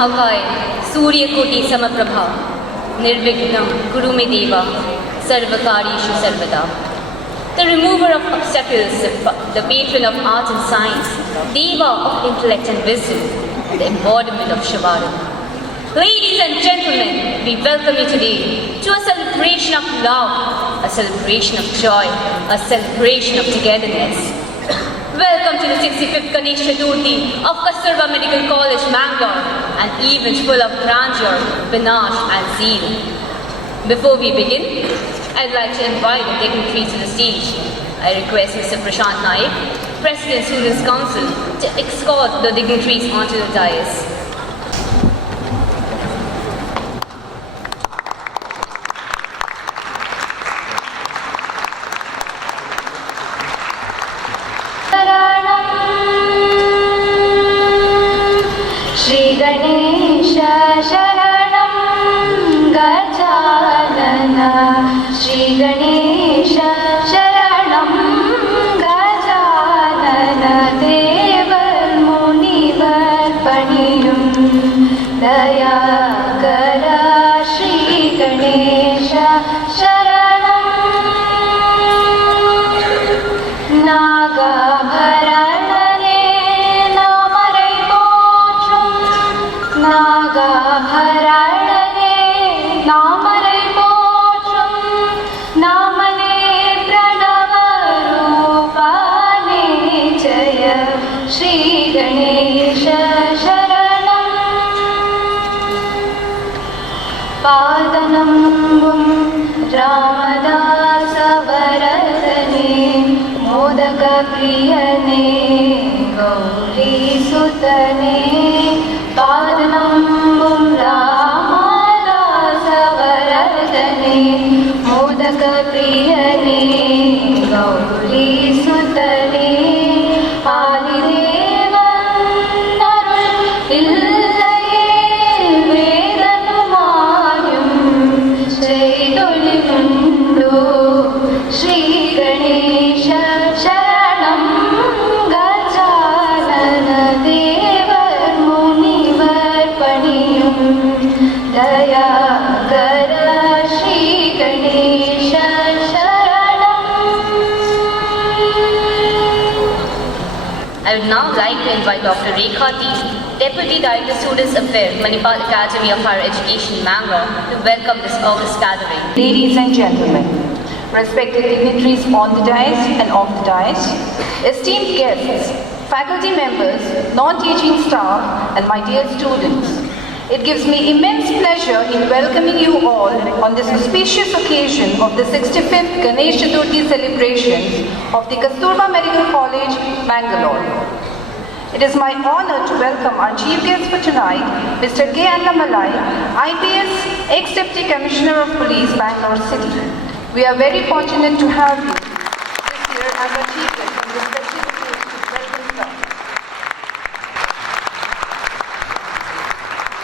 महाकाय सूर्यकोटि समप्रभा निर्विघ्नं कुरु मे देवा सर्वकार्येषु सर्वदा. The remover of obstacles, the patron of art and science, Deva of intellect and wisdom, the embodiment of Shivaram. Ladies and gentlemen, we welcome you today to a celebration of love, a celebration of joy, a celebration of togetherness. Welcome to the 65th Ganesha Chaturthi of Kasturba Medical College, Mangalore, an event full of grandeur, panache and zeal. Before we begin, I'd like to invite the dignitary to the stage. I request Mr. Prashant Naik, President Students' Council, to escort the dignitaries onto the dais. Shri Ganesha Sharanam Gajanana, Shri Ganesha Sharanam Gajanana, Devar Munivar Paniyum Dayakara, Shri Ganesha Sharanam Naga Bharanane Namarai Pochum, Naga Bharanane Namarai Pochum, Namane Pranava Rupane Jaya, Shri Ganesha Sharanam Padanambum Ramadasa Varadane Modaka Priyane Gauri Sutane Padanambum Ramadasa Varadane Modaka Priyane Gauri Sutane Adidevan Narul Illaye Vedanumayum Chaitolimundu Shri Ganesha Sharanam Gajanana, Devar Munivar Paniyum Dayakara, Shri Ganesha Sharanam. I would now like to invite Dr. Rekha T, Deputy Director Students Affairs, Manipal Academy of Higher Education, Mangalore, to welcome this august gathering. Ladies and gentlemen, respected dignitaries on the dais and off the dais, esteemed guests, faculty members, non-teaching staff, and my dear students, it gives me immense pleasure in welcoming you all on this auspicious occasion of the 65th Ganesha Chaturthi celebrations of the Kasturba Medical College, Mangalore. It is my honor to welcome our chief guest for tonight, Mr. K. Annamalai, IPS, ex-Deputy Commissioner of Police, Bangalore City. We are very fortunate to have you this year as our chief guest on this special occasion. Welcome, sir.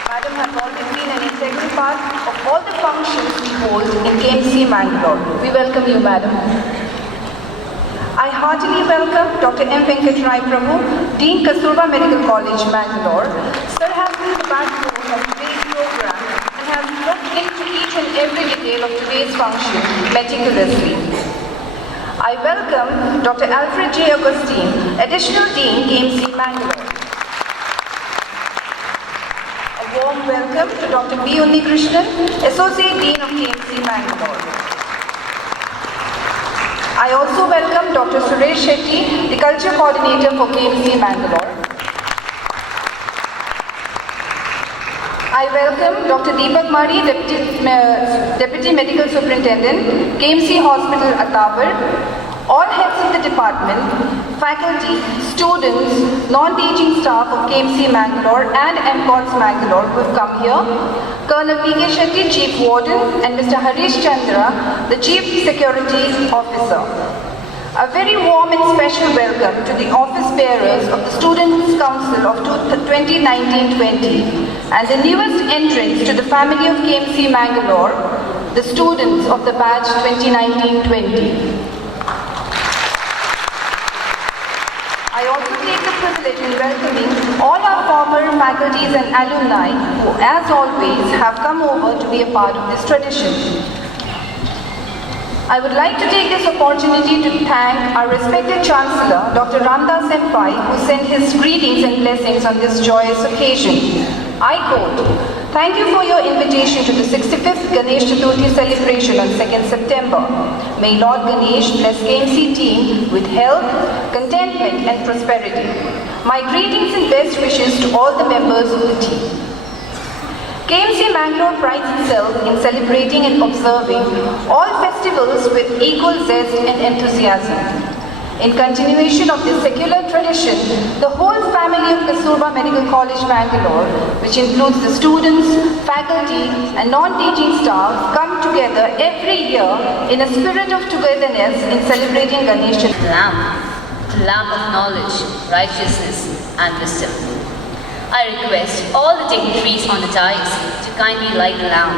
Madam has always been an integral part of all the functions we hold in KMC Mangalore. We welcome you, madam. I heartily welcome Dr. M. Venkatrai Prabhu, Dean Kasturba Medical College, Mangalore. Sir has been the backbone of today's program and has looked into each and every detail of today's function meticulously. I welcome Dr. Alfred J. Augustine, Additional Dean, KMC Mangalore. A warm welcome to Dr. B. Unnikrishnan, Associate Dean of KMC Mangalore. I also welcome Dr. Suresh Shetty, the Culture Coordinator for KMC Mangalore. I welcome Dr. Deepak Mari, Deputy Medical Superintendent, KMC Hospital, Atabar, all heads of the department, faculty, students, non-teaching staff of KMC Mangalore and MCOTS Mangalore who have come here, Colonel P.K. Shetty, Chief Warden, and Mr. Harish Chandra, the Chief Security Officer. A very warm and special welcome to the office bearers of the Students' Council of 2019-20 and the newest entrants to the family of KMC Mangalore, the students of the batch 2019-20. I also take the privilege privilege in welcoming all our former faculties and alumni who, as always, have come over to be a part of this tradition. I would like to take this opportunity to thank our respected Chancellor, Dr. Ramdas Senpai, who sent his greetings and blessings on this joyous occasion. I quote, "Thank you for your invitation to the 65th Ganesh Chaturthi celebration on 2nd September. May Lord Ganesh bless KMC team with health, contentment and prosperity. My greetings and best wishes to all the members of the team." KMC Mangalore prides itself in celebrating and observing all festivals with equal zest and enthusiasm. In continuation of this secular tradition, the whole family of Kasturba Medical College, Mangalore, which includes the students, faculty and non-teaching staff, come together every year in a spirit of togetherness in celebrating Ganesha. The lamp of knowledge, righteousness and wisdom. I request all the dignitaries on the dais to kindly light the lamp.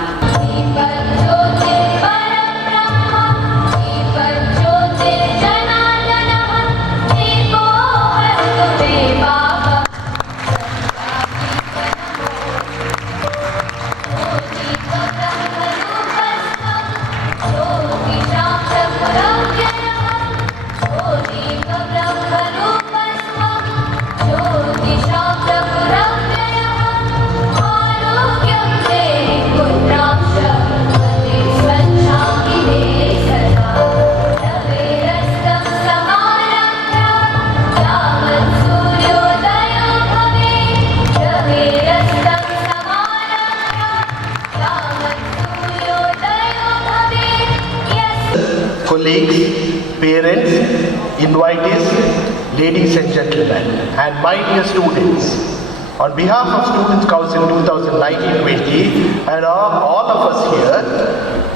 Colleagues, parents, invitees, ladies and gentlemen, and my dear students, on behalf of Students' Council 2019-20 and all of us here,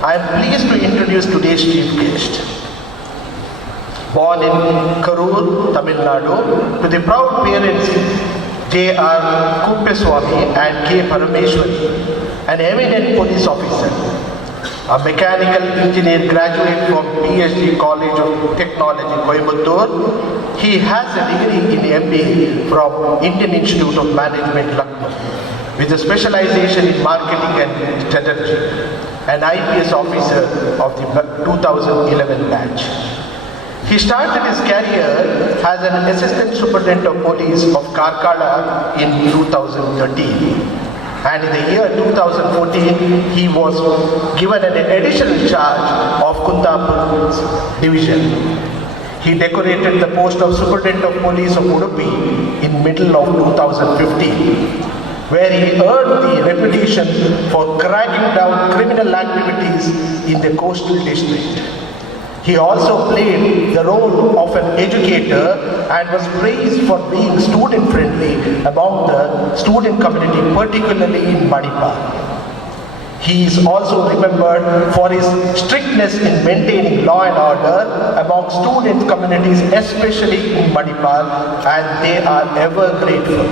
I am pleased to introduce today's chief guest. Born in Karur, Tamil Nadu, to the proud parents J.R. Kuppeswamy and K. Parameshwari, an eminent police officer, a mechanical engineer graduate from PhD College of Technology, Coimbatore. He has a degree in MBA from Indian Institute of Management, Lucknow, with a specialization in marketing and strategy, an IPS officer of the 2011 batch. He started his career as an assistant superintendent of police of Karkala in 2013. And in the year 2014, he was given an additional charge of Kundapur division. He decorated the post of Superintendent of Police of Udupi in middle of 2015, where he earned the reputation for cracking down criminal activities in the coastal district. He also played the role of an educator and was praised for being student-friendly among the student community, particularly in Manipal. He is also remembered for his strictness in maintaining law and order among student communities, especially in Manipal, and they are ever grateful.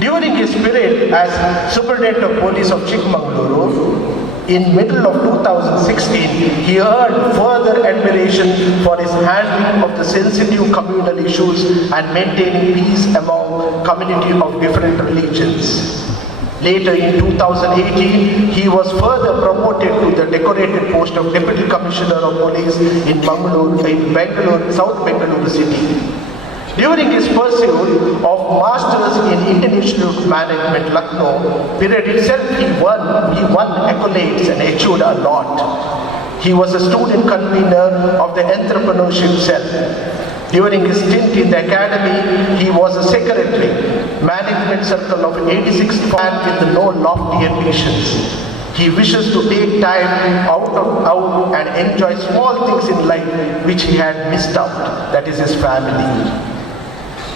During his period as Superintendent of Police of Chikmagaluru, in middle of 2016, he earned further admiration for his handling of the sensitive communal issues and maintaining peace among community of different religions. Later in 2018, he was further promoted to the decorated post of Deputy Commissioner of Police in Bangalore, South Bangalore city. During his pursuit of Masters in Indian Institute of Management, Lucknow period itself, he won accolades and achieved a lot. He was a student convener of the entrepreneurship cell. During his stint in the academy, he was a secretary, management circle of 86th man with no lofty ambitions. He wishes to take time out and enjoy small things in life which he had missed out, that is his family.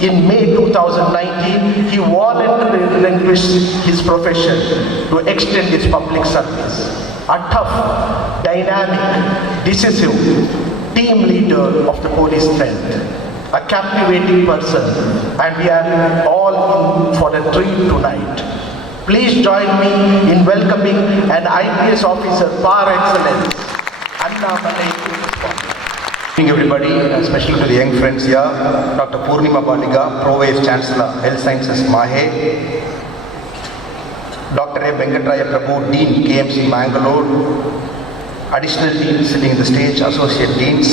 In May 2019, he voluntarily relinquished his profession to extend his public service. A tough, dynamic, decisive team leader of the police strength, a captivating person, and we are all in for a treat tonight. Please join me in welcoming an IPS officer par excellence, Anna Malay. Good evening everybody, especially to the young friends here. Dr. Purnima Baliga, Pro Vice Chancellor, Health Sciences, Mahe. Dr. A. Venkatraya Prabhu, Dean, KMC, Mangalore. Additional deans sitting in the stage, Associate Deans.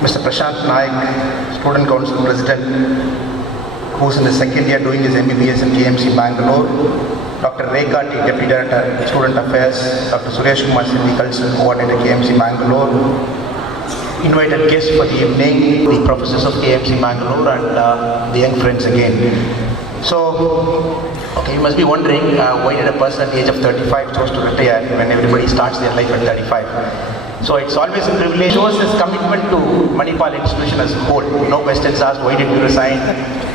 Mr. Prashant Naik, Student Council President, who's in the second year doing his MBBS in KMC, Mangalore. Dr. Rekha T, Deputy Director, Student Affairs. Dr. Suresh Kumar Sindhi, Cultural Coordinator, KMC, Mangalore. Invited guests for the evening, the professors of KMC Mangalore and the young friends again. So, okay, you must be wondering why did a person at the age of 35 chose to retire when everybody starts their life at 35. So it's always a privilege. It shows his commitment to Manipal institution as a whole. No questions asked, why did you resign?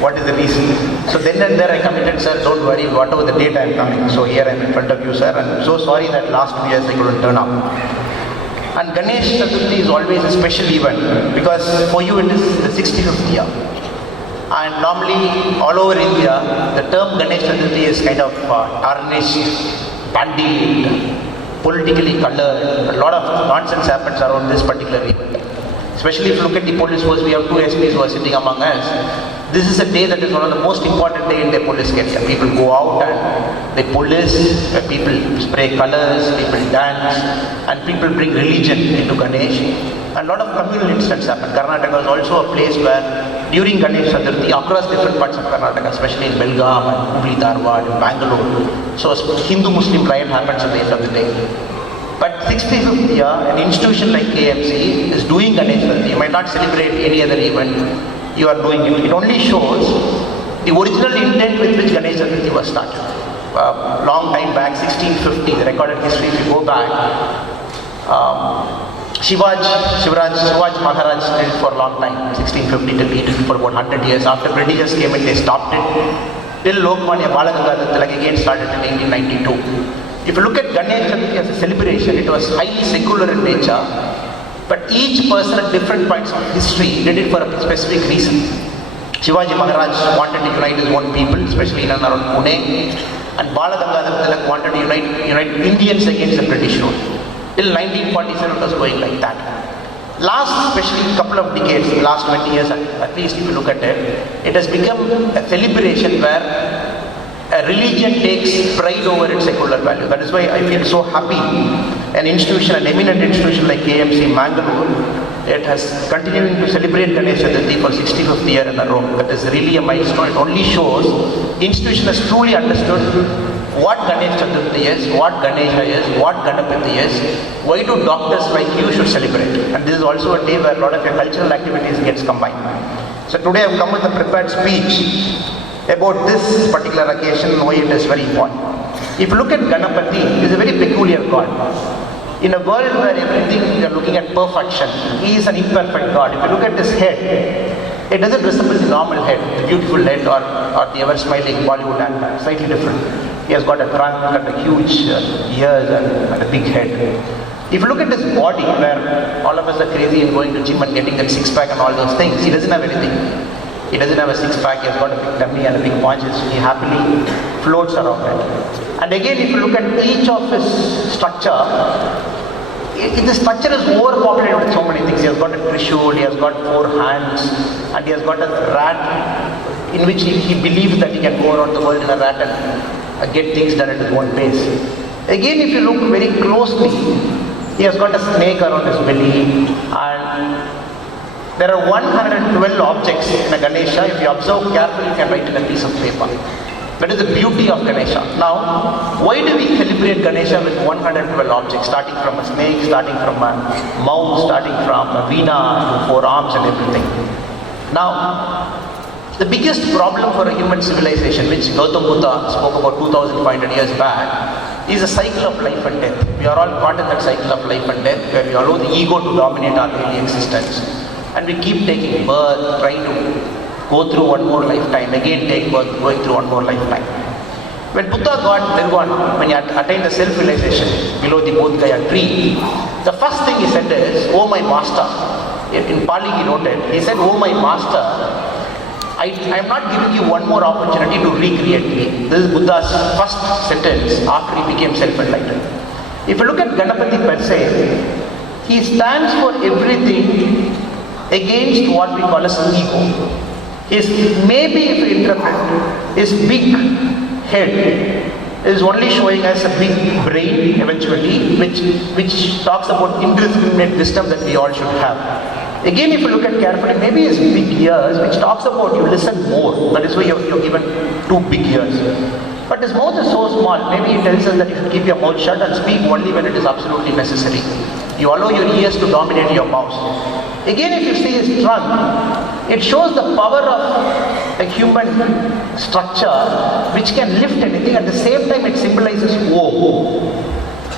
What is the reason? So then and there I committed, sir, don't worry, whatever the date I am coming. So here I am in front of you, sir, and I'm so sorry that last 2 years I couldn't turn up. And Ganesh Chaturthi is always a special event because for you it is the 65th year. And normally all over India, the term Ganesh Chaturthi is kind of tarnished, bandied, politically colored. A lot of nonsense happens around this particular event. Especially if you look at the police force, we have 2 SPs who are sitting among us. This is a day that is one of the most important day in the police career. People go out and they police, people spray colors, people dance, and people bring religion into Ganesh. And a lot of communal incidents happen. Karnataka is also a place where during Ganesh Chaturthi, across different parts of Karnataka, especially in Belgaum and Hubli Dharwad and Bangalore, so a Hindu-Muslim riot happens at the end of the day. But 65th year, an institution like KMC is doing Ganesh Chaturthi. You might not celebrate any other event, you are doing it. It only shows the original intent with which Ganesh Chaturthi was started. Long time back, 1650, the recorded history, if you go back, Shivaj Maharaj did it for a long time, 1650 till he did it for about 100 years. After Britishers came in, they stopped it. Till Lokmanya Balaganga Tilak again started in 1892. If you look at Ganesh Chaturthi as a celebration, it was highly secular in nature. But each person at different points of history did it for a specific reason. Shivaji Maharaj wanted to unite his own people, especially in and around Pune. And Balaganga Tilak wanted to unite Indians against the British rule. Till 1947 it was going like that. Last, especially couple of decades, last 20 years at least if you look at it, it has become a celebration where a religion takes pride over its secular value. That is why I feel so happy an institution, an eminent institution like KMC Mangalore, it has continuing to celebrate Ganesh Chaturthi for 65th year in a row. That is really a milestone. It only shows the institution has truly understood what Ganesh Chaturthi is, what Ganesha is, what Ganapati is, why do doctors like you should celebrate. And this is also a day where a lot of your cultural activities gets combined. So today I have come with a prepared speech about this particular occasion and why it is very important. If you look at Ganapati, he is a very peculiar God. In a world where everything you are looking at perfection, he is an imperfect God. If you look at his head, it doesn't resemble the normal head, the beautiful head or the ever-smiling Bollywood actor, slightly different. He has got a trunk and a huge ears and a big head. If you look at his body, where all of us are crazy and going to gym and getting that six-pack and all those things, he doesn't have anything. He doesn't have a six-pack, he has got a big tummy and a big paunches. He happily floats around it. And again, if you look at each of his structure, the structure is overpopulated with so many things. He has got a trishul, he has got 4 hands, and he has got a rat in which he believes that he can go around the world in a rat and get things done at his own pace. Again, if you look very closely, he has got a snake around his belly, and there are 112 objects in a Ganesha. If you observe carefully, you can write in a piece of paper. That is the beauty of Ganesha. Now, why do we celebrate Ganesha with 112 objects, starting from a snake, starting from a mouse, starting from a veena to 4 arms and everything? Now, the biggest problem for a human civilization, which Gautam Buddha spoke about 2500 years back, is a cycle of life and death. We are all caught in that cycle of life and death, where we allow the ego to dominate our daily existence. And we keep taking birth, trying to go through one more lifetime, again take birth, going through one more lifetime. When Buddha got Nirvana, when he attained the self-realization below the Bodhgaya tree, the first thing he said is, "Oh my master." In Pali he noted, he said, "Oh my master, I am not giving you one more opportunity to recreate me." This is Buddha's first sentence after he became self-enlightened. If you look at Ganapati per se, He stands for everything against what we call as ego. His, maybe if we interpret, his big head is only showing us a big brain eventually, which talks about indiscriminate wisdom that we all should have. Again, if you look at carefully, maybe his big ears, which talks about you listen more. That is why you're given 2 big ears. But his mouth is so small, maybe it tells us that you should keep your mouth shut and speak only when it is absolutely necessary. You allow your ears to dominate your mouth. Again, if you see his trunk, it shows the power of a human structure which can lift anything. At the same time, it symbolizes Om,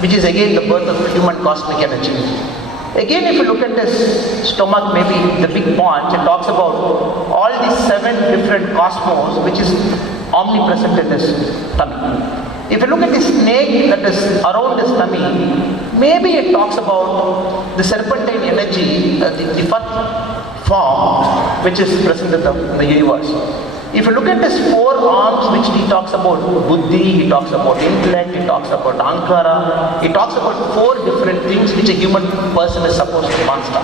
which is again the birth of human cosmic energy. Again, if you look at his stomach, maybe the big paunch, it talks about all these 7 different cosmos which is omnipresent in his tummy. If you look at the snake that is around his tummy, maybe it talks about the serpentine energy, the fourth form which is present in the universe. If you look at his 4 arms, which he talks about buddhi, he talks about intellect, he talks about ankara, he talks about 4 different things which a human person is supposed to master.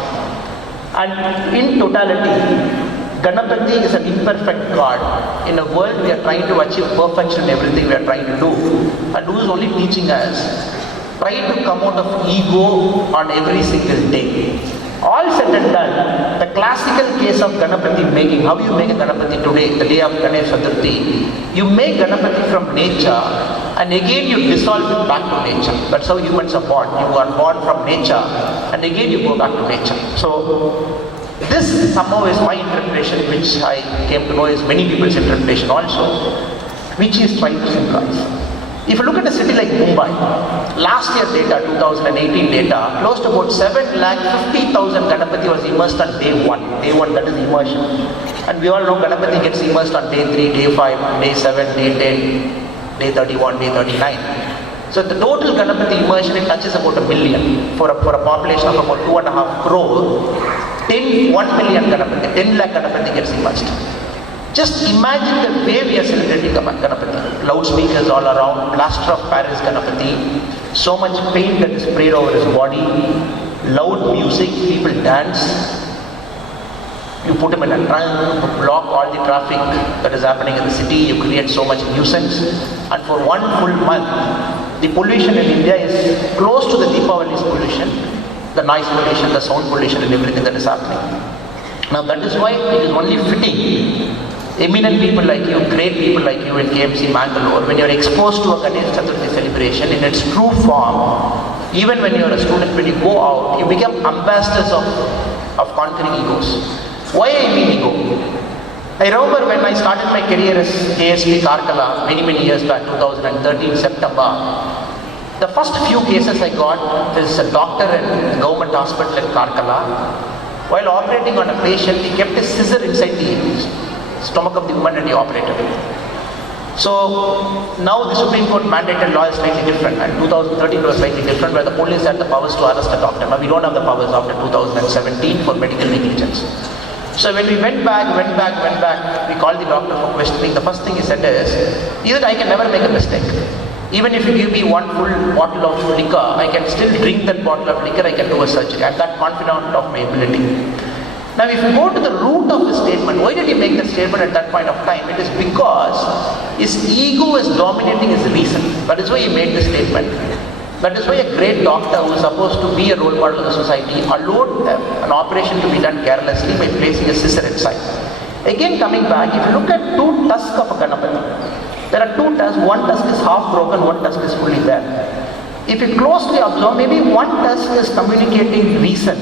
And in totality, Ganapati is an imperfect God. In a world we are trying to achieve perfection in everything we are trying to do. And who is only teaching us? Try to come out of ego on every single day. All said and done, the classical case of Ganapati making, how you make a Ganapati today, the day of Ganesha Chaturthi, you make Ganapati from nature and again you dissolve it back to nature. That's how humans are born. You are born from nature and again you go back to nature. So, this somehow is my interpretation, which I came to know is many people's interpretation also, which is trying to symbolize. If you look at a city like Mumbai, last year data, 2018 data, close to about 7,50,000 Ganapati was immersed on day 1. Day 1, that is immersion. And we all know Ganapati gets immersed on day 3, day 5, day 7, day 10, day 31, day 39. So the total Ganapati immersion, it touches about 1 million. For a population of about 2.5 crore, 1 million Ganapati, 10 lakh Ganapati gets immersed. Just imagine the way we are celebrating Ganapati. Loudspeakers all around, plaster of Paris Ganapati, so much paint that is sprayed over his body, loud music, people dance. You put him in a trunk, block all the traffic that is happening in the city, you create so much nuisance. And for 1 full month, the pollution in India is close to the Deepavali's pollution, the noise pollution, the sound pollution and everything that is happening. Now that is why it is only fitting eminent people like you, great people like you in KMC Mangalore, when you are exposed to a Ganesha Chaturthi celebration in its true form, even when you are a student, when you go out, you become ambassadors of conquering egos. Why I mean ego? I remember when I started my career as KSP Karkala many years back, 2013 September, the first few cases I got is a doctor in government hospital in Karkala. While operating on a patient, he kept a scissor inside the stomach of the woman and he operated. So now the Supreme Court mandated law is slightly different, and 2013 was slightly different, where the police had the powers to arrest a doctor. Now we don't have the powers after 2017 for medical negligence. So when we went back, we called the doctor for questioning. The first thing he said is that I can never make a mistake. Even if you give me 1 full bottle of liquor, I can still drink that bottle of liquor, I can do a surgery. I'm that confident of my ability. Now if you go to the root of the statement, why did he make that statement at that point of time? It is because his ego is dominating his reason. That is why he made the statement. That is why a great doctor who is supposed to be a role model of the society allowed an operation to be done carelessly by placing a scissor inside. Again coming back, if you look at 2 tusks of a Ganapati, there are 2 tusks, 1 tusk is half broken, 1 tusk is fully there. If you closely observe, maybe 1 tusk is communicating reason,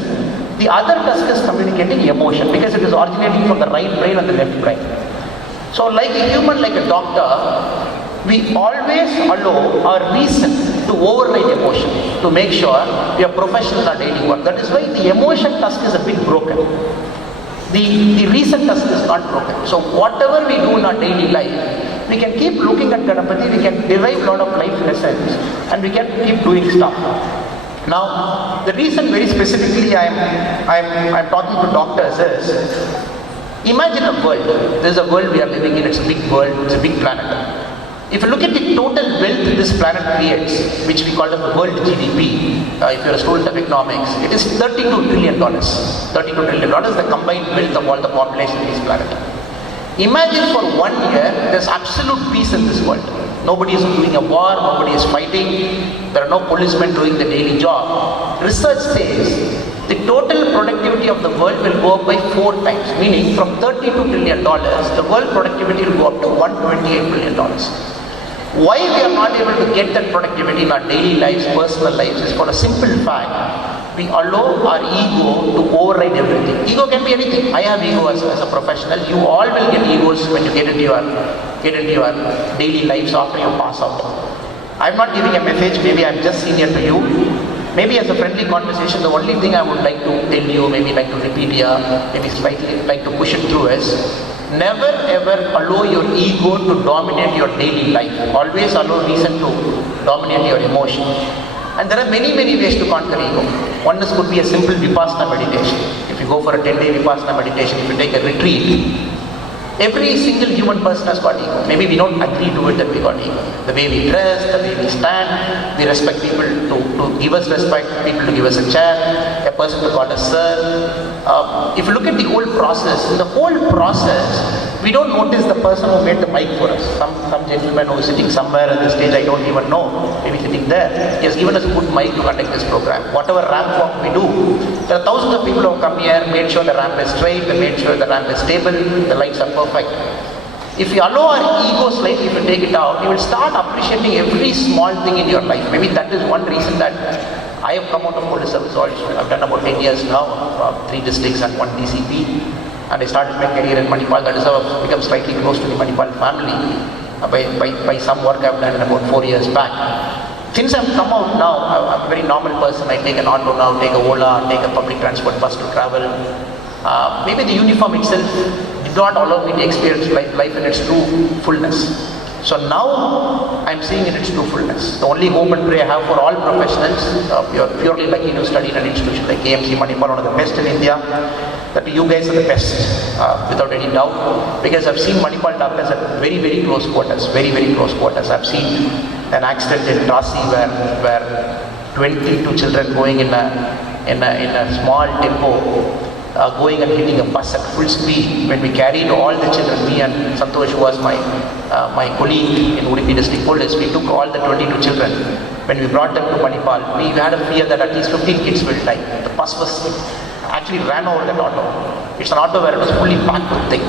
the other tusk is communicating emotion, because it is originating from the right brain and the left brain. So like a human, like a doctor, we always allow our reason to override emotion, to make sure we are professional in our daily work. That is why the emotion tusk is a bit broken. The reason tusk is not broken. So whatever we do in our daily life, we can keep looking at Ganapati, we can derive a lot of life lessons, and we can keep doing stuff. Now, the reason very specifically I'm talking to doctors is, imagine a world. There is a world we are living in, it's a big world, it's a big planet. If you look at the total wealth this planet creates, which we call as the world GDP, if you're a student of economics, it is $32 trillion. $32 trillion is the combined wealth of all the population of this planet. Imagine for 1 year, there's absolute peace in this world. Nobody is doing a war, nobody is fighting, there are no policemen doing the daily job. Research says the total productivity of the world will go up by 4 times, meaning from $32 trillion, the world productivity will go up to $128 billion. Why we are not able to get that productivity in our daily lives, personal lives, is for a simple fact. We allow our ego to override everything. Ego can be anything. I have ego as a professional. You all will get egos when you get into your daily lives after you pass out. I'm not giving a message, maybe I'm just senior to you. Maybe as a friendly conversation, the only thing I would like to tell you, maybe like to repeat here, maybe slightly like to push it through is, never ever allow your ego to dominate your daily life. Always allow reason to dominate your emotion. And there are many ways to conquer ego. One could be a simple Vipassana meditation. If you go for a 10-day Vipassana meditation, if you take a retreat, every single human person has got ego. Maybe we don't agree to it that we got ego. The way we dress, the way we stand, we respect people to give us respect, people to give us a chair, a person to call us sir. If you look at the whole process, in the whole process, we don't notice the person who made the mic for us. Some gentleman who is sitting somewhere on the stage, I don't even know, maybe sitting there. He has given us a good mic to conduct this program. Whatever ramp walk we do, there are thousands of people who have come here, made sure the ramp is straight, they made sure the ramp is stable, the lights are perfect. If we allow our ego slightly, if we take it out, you will start appreciating every small thing in your life. Maybe that is one reason that I have come out of police service also. I've done about 10 years now, 3 districts and 1 DCP. And I started my career in Manipal. That is how I've become slightly close to the Manipal family by some work I've done about 4 years back. Since I've come out now, I'm a very normal person. I take an auto now, take a Ola, take a public transport bus to travel. Maybe the uniform itself did not allow me to experience life in its true fullness. So now I'm seeing in its true fullness. The only hope and prayer I have for all professionals, you're purely lucky to study in an institution like KMC Manipal, one of the best in India, that you guys are the best, without any doubt. Because I've seen Manipal doctors at very close quarters, very close quarters. I've seen an accident in Rasi where 22 children going in a small tempo, going and hitting a bus at full speed. When we carried all the children, me and Santosh, who was my colleague in Udupi District Police, we took all the 22 children. When we brought them to Manipal, we had a fear that at least 15 kids will die. The bus actually ran over that auto. It's an auto where it was fully packed with things.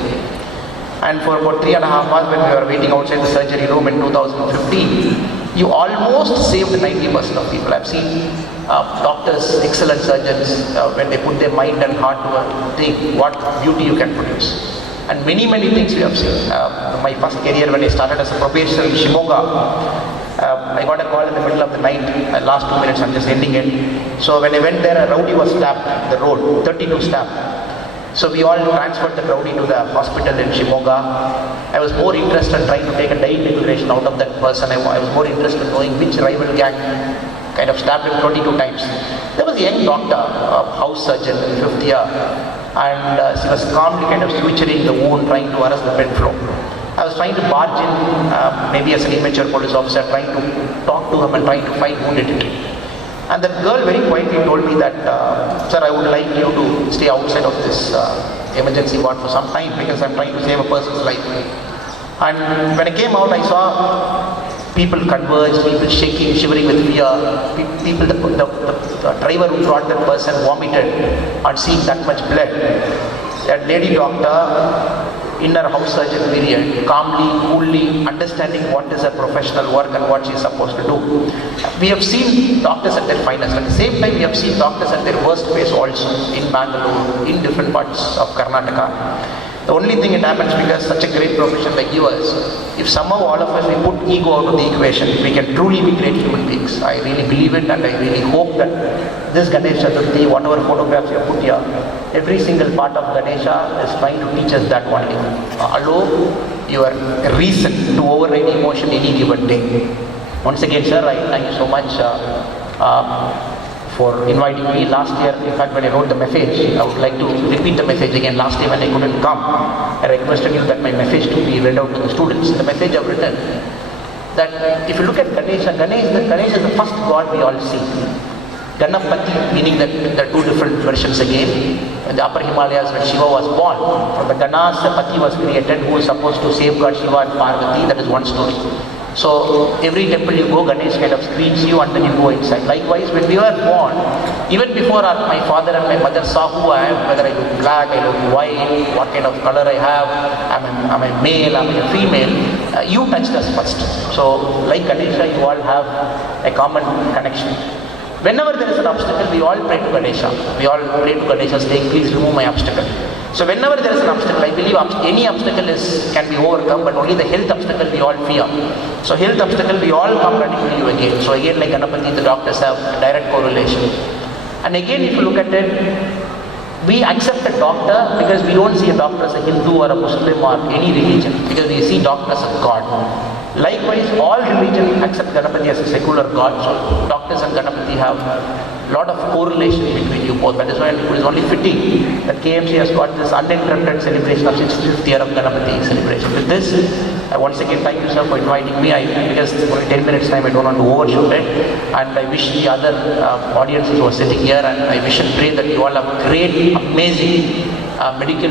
And for about 3.5 hours when we were waiting outside the surgery room in 2015, you almost saved 90% of people. I've seen doctors, excellent surgeons, when they put their mind and heart to a thing, what beauty you can produce. And many things we have seen. My first career when I started as a probationer in Shimoga, I got a call in the middle of the night, last 2 minutes, I'm just ending it. So when I went there, a rowdy was stabbed in the road, 32 stabbed. So we all transferred the rowdy to the hospital in Shimoga. I was more interested in trying to take a dye declaration out of that person. I was more interested in knowing which rival gang kind of stabbed him 22 times. There was a young doctor, house surgeon in 5th year, and she was calmly kind of suturing the wound, trying to arrest the blood flow. I was trying to barge in, maybe as an immature police officer, trying to talk to him and trying to find who did it. And that girl very quietly told me that, sir, I would like you to stay outside of this emergency ward for some time because I'm trying to save a person's life. And when I came out, I saw people converge, people shaking, shivering with fear. People, the driver who brought that person vomited on seeing that much blood. That lady doctor, in her house surgeon period, calmly, coolly, understanding what is her professional work and what she is supposed to do. We have seen doctors at their finest. At the same time, we have seen doctors at their worst phase also in Mangalore, in different parts of Karnataka. The only thing it happens because such a great profession like yours, if somehow all of us we put ego out of the equation, we can truly be great human beings. I really believe it, and I really hope that this Ganesha Chaturthi, whatever photographs you have put here, every single part of Ganesha is trying to teach us that one thing. Allow your reason to override emotion any given day. Once again, sir, I thank you so much for inviting me. Last year, in fact, when I wrote the message, I would like to repeat the message again. Last year when I couldn't come, I requested you that my message to be read out to the students. The message I've written, that if you look at Ganesha, Ganesha is the first god we all see. Ganapati, meaning that there are two different versions again. In the upper Himalayas, when Shiva was born, from the Ganas, the Pati was created, who is supposed to safeguard Shiva and Parvati. That is one story. So every temple you go, Ganesh kind of screens you and then you go inside. Likewise, when we were born, even before my father and my mother saw who I am, whether I look black, I look white, what kind of color I have, am I male, am I female, you touched us first. So like Ganesha, you all have a common connection. Whenever there is an obstacle, we all pray to Ganesha. We all pray to Ganesha saying, please remove my obstacle. So whenever there is an obstacle, I believe any obstacle can be overcome, but only the health obstacle we all fear. So health obstacle, we all come running to you again. So again, like Ganapati, the doctors have a direct correlation. And again, if you look at it, we accept a doctor because we don't see a doctor as a Hindu or a Muslim or any religion, because we see doctors as God. Likewise, all religions accept Ganapati as a secular god. So doctors and Ganapati have a lot of correlation between you both. That is why it is only fitting that KMC has got this uninterrupted celebration of 65th year of Ganapati celebration. With this, I once again thank you, sir, for inviting me. Because only 10 minutes time, I don't want to overshoot it. And I wish the other audiences who are sitting here, and I wish and pray that you all have great, amazing medical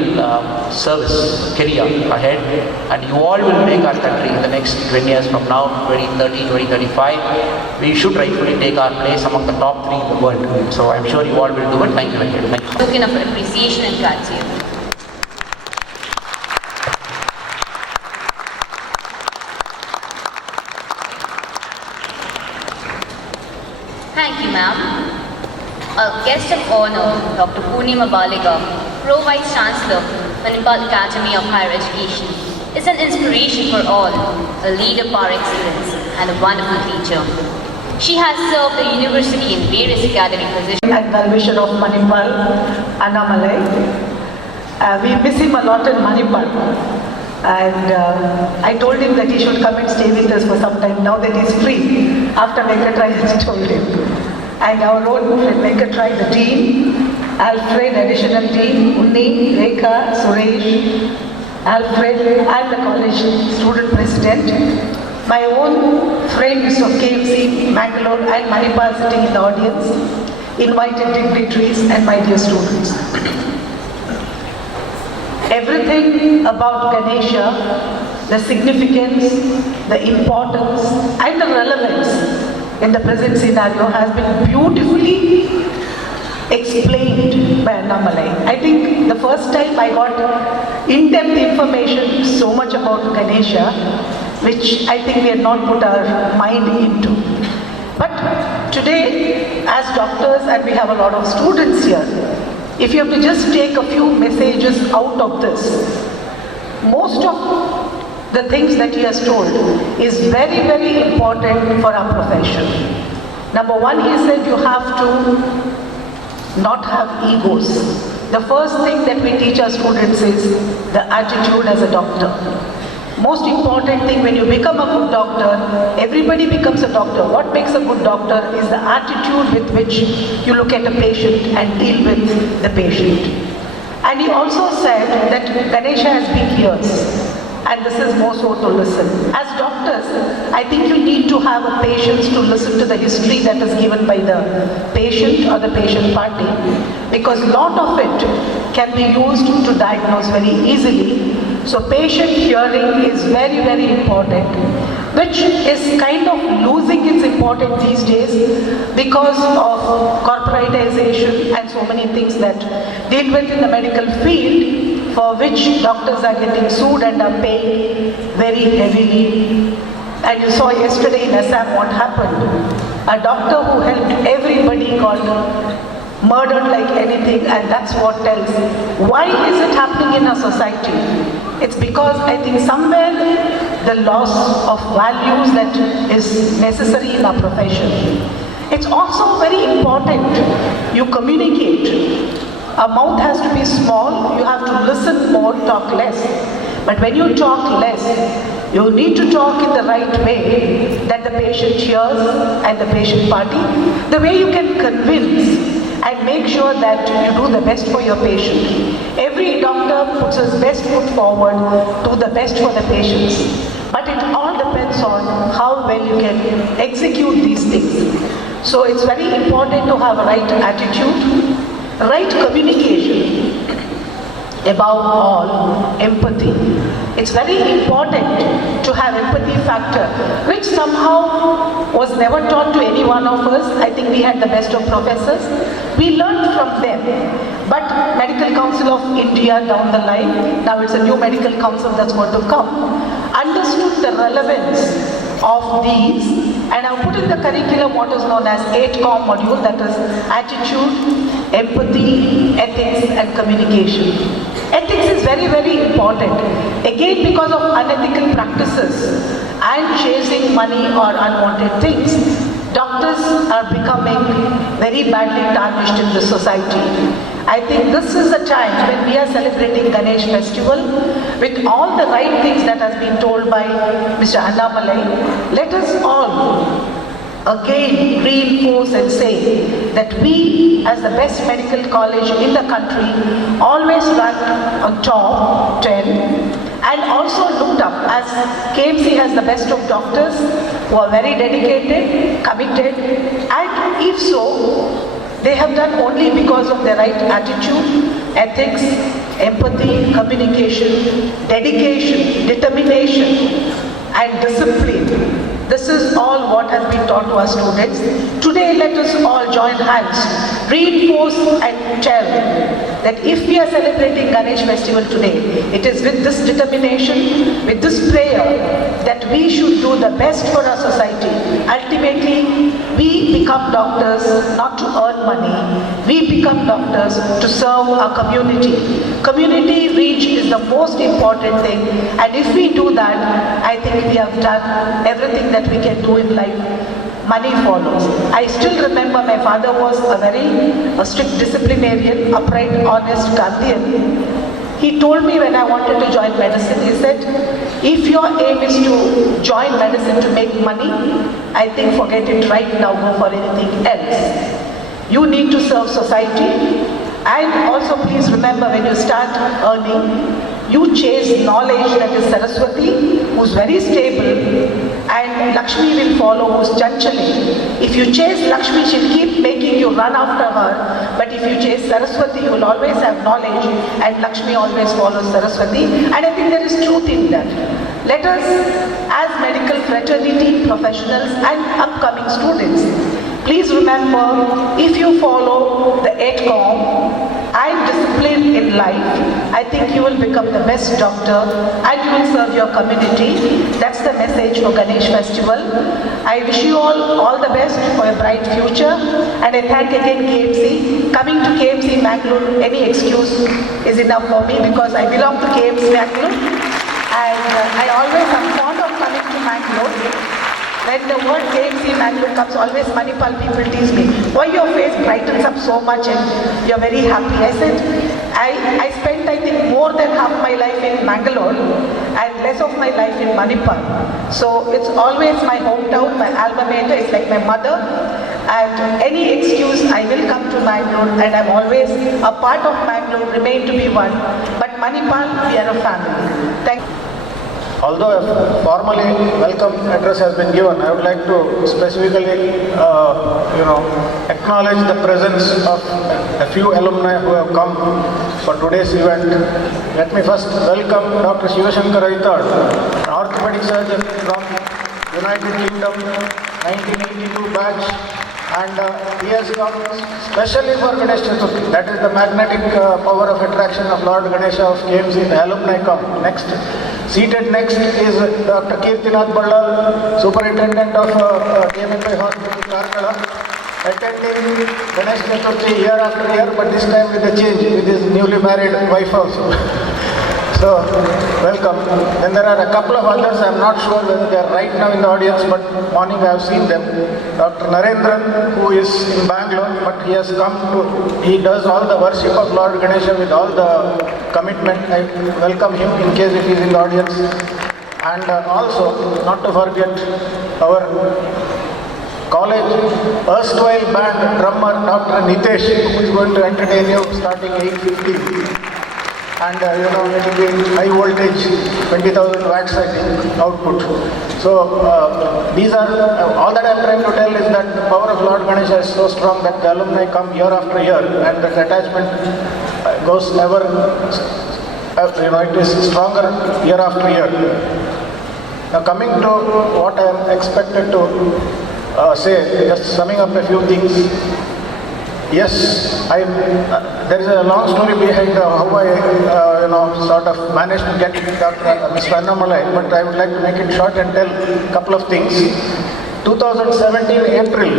service career ahead, and you all will make our country in the next 20 years from now, 2030, 2035, we should rightfully take our place among the top 3 in the world. So I'm sure you all will do it. Thank you again. Thank you. Token of appreciation and gratitude. Thank you, ma'am. A guest of honor, Dr. Purnima Baliga, Pro Vice Chancellor, Manipal Academy of Higher Education, is an inspiration for all, a leader par excellence, and a wonderful teacher. She has served the university in various academic positions. And well-wisher of Manipal, Annamalai. We miss him a lot in Manipal. And I told him that he should come and stay with us for some time, now that he's free, after Venkatrai has told him. And our own Venkatrai, the dean, Alfred, additional dean, Unni, Rekha, Suresh, Alfred, and the college student president. My own friends of KFC, Mangalore, and Manipal sitting in the audience, invited dignitaries, and my dear students. Everything about Ganesha, the significance, the importance, and the relevance in the present scenario has been beautifully explained by Annamalai. I think the first time I got in-depth information so much about Ganesha, which I think we had not put our mind into. But today, as doctors, and we have a lot of students here, if you have to just take a few messages out of this, most of the things that he has told is very, very important for our profession. Number one, he said you have to not have egos. The first thing that we teach our students is the attitude as a doctor. Most important thing, when you become a good doctor, everybody becomes a doctor. What makes a good doctor is the attitude with which you look at a patient and deal with the patient. And he also said that Ganesha has big ears. And this is more so to listen. As doctors, I think you need to have a patience to listen to the history that is given by the patient or the patient party, because a lot of it can be used to diagnose very easily. So patient hearing is very, very important, which is kind of losing its importance these days because of corporatization and so many things that deal with in the medical field, for which doctors are getting sued and are paying very heavily. And you saw yesterday in Assam what happened. A doctor who helped everybody got murdered like anything, and that's what tells. Why is it happening in our society? It's because I think somewhere the loss of values that is necessary in our profession. It's also very important you communicate. A mouth has to be small, you have to listen more, talk less. But when you talk less, you need to talk in the right way that the patient hears and the patient party. The way you can convince and make sure that you do the best for your patient. Every doctor puts his best foot forward, do the best for the patients. but it all depends on how well you can execute these things. So it's very important to have a right attitude, right communication, above all, empathy. It's very important to have empathy factor, which somehow was never taught to any one of us. I think we had the best of professors. We learned from them. But Medical Council of India down the line, now it's a new medical council that's going to come, understood the relevance of these and have put in the curriculum what is known as 8COM module, that is attitude, empathy, ethics and communication. Ethics is very, very important. Again, because of unethical practices and chasing money or unwanted things, doctors are becoming very badly tarnished in the society. I think this is the time when we are celebrating Ganesh festival with all the right things that has been told by Mr. Annamalai. Let us all again reinforce and say that we as the best medical college in the country always ranked on top 10 and also looked up as KMC has the best of doctors who are very dedicated, committed, and if so, they have done only because of their right attitude, ethics, empathy, communication, dedication, determination, and discipline. This is all what has been taught to our students. Today, let us all join hands, reinforce and tell that if we are celebrating Ganesh festival today, it is with this determination, with this prayer that we should do the best for our society. Ultimately, we become doctors not to earn money. We become doctors to serve our community. Community reach is the most important thing, and if we do that, I think we have done everything that we can do in life. Money follows. I still remember my father was a very strict disciplinarian, upright, honest Gandhian. He told me when I wanted to join medicine, he said, if your aim is to join medicine to make money, I think forget it right now, go for anything else. You need to serve society, and also please remember when you start earning, you chase knowledge, that is Saraswati, who's very stable, and Lakshmi will follow, who's Chanchali. If you chase Lakshmi, she'll keep making you run after her, but if you chase Saraswati, you will always have knowledge, and Lakshmi always follows Saraswati, and I think there is truth in that. Let us, as medical fraternity, professionals, and upcoming students, please remember, if you follow the 8COM and discipline in life, I think you will become the best doctor and you will serve your community. That's the message for Ganesh Festival. I wish you all the best for a bright future, and I thank again KMC. Coming to KMC Mangalore, any excuse is enough for me because I belong to KMC Mangalore, and I always am fond of coming to Mangalore. When the word KMC Mangalore comes, always Manipal people tease me, why your face brightens up so much and you're very happy. I said, I spent I think more than half my life in Mangalore and less of my life in Manipal. So it's always my hometown, my alma mater, it's like my mother. And any excuse, I will come to Mangalore, and I'm always a part of Mangalore, remain to be one. But Manipal, we are a family. Thank you. Although a formally welcome address has been given, I would like to specifically, acknowledge the presence of a few alumni who have come for today's event. Let me first welcome Dr. Shivashankar Aitad, an orthopedic surgeon from United Kingdom, 1982 batch. And he has come specially for Ganesh Chaturthi. That is the magnetic power of attraction of Lord Ganesha of KMC. The alumni come next. Seated next is Dr. Kirtinath Ballal, Superintendent of KMFI Hospital, Karkala, attending Ganesh Chaturthi year after year, but this time with a change, with his newly married wife also. So, welcome. Then there are a couple of others, I am not sure whether they are right now in the audience, but morning I have seen them. Dr. Narendran, who is in Bangalore, but he has come to, he does all the worship of Lord Ganesha with all the commitment. I welcome him in case if he is in the audience. And also, not to forget, our college erstwhile band drummer Dr. Nitesh, who is going to entertain you starting 8:50. and it will be high voltage, 20,000 watts I think output. So these are, all that I am trying to tell is that the power of Lord Ganesha is so strong that the alumni come year after year and the attachment goes ever, it is stronger year after year. Now coming to what I am expected to say, just summing up a few things. Yes, there is a long story behind how I, sort of managed to get Mr. Annamalai, but I would like to make it short and tell a couple of things. 2017 April,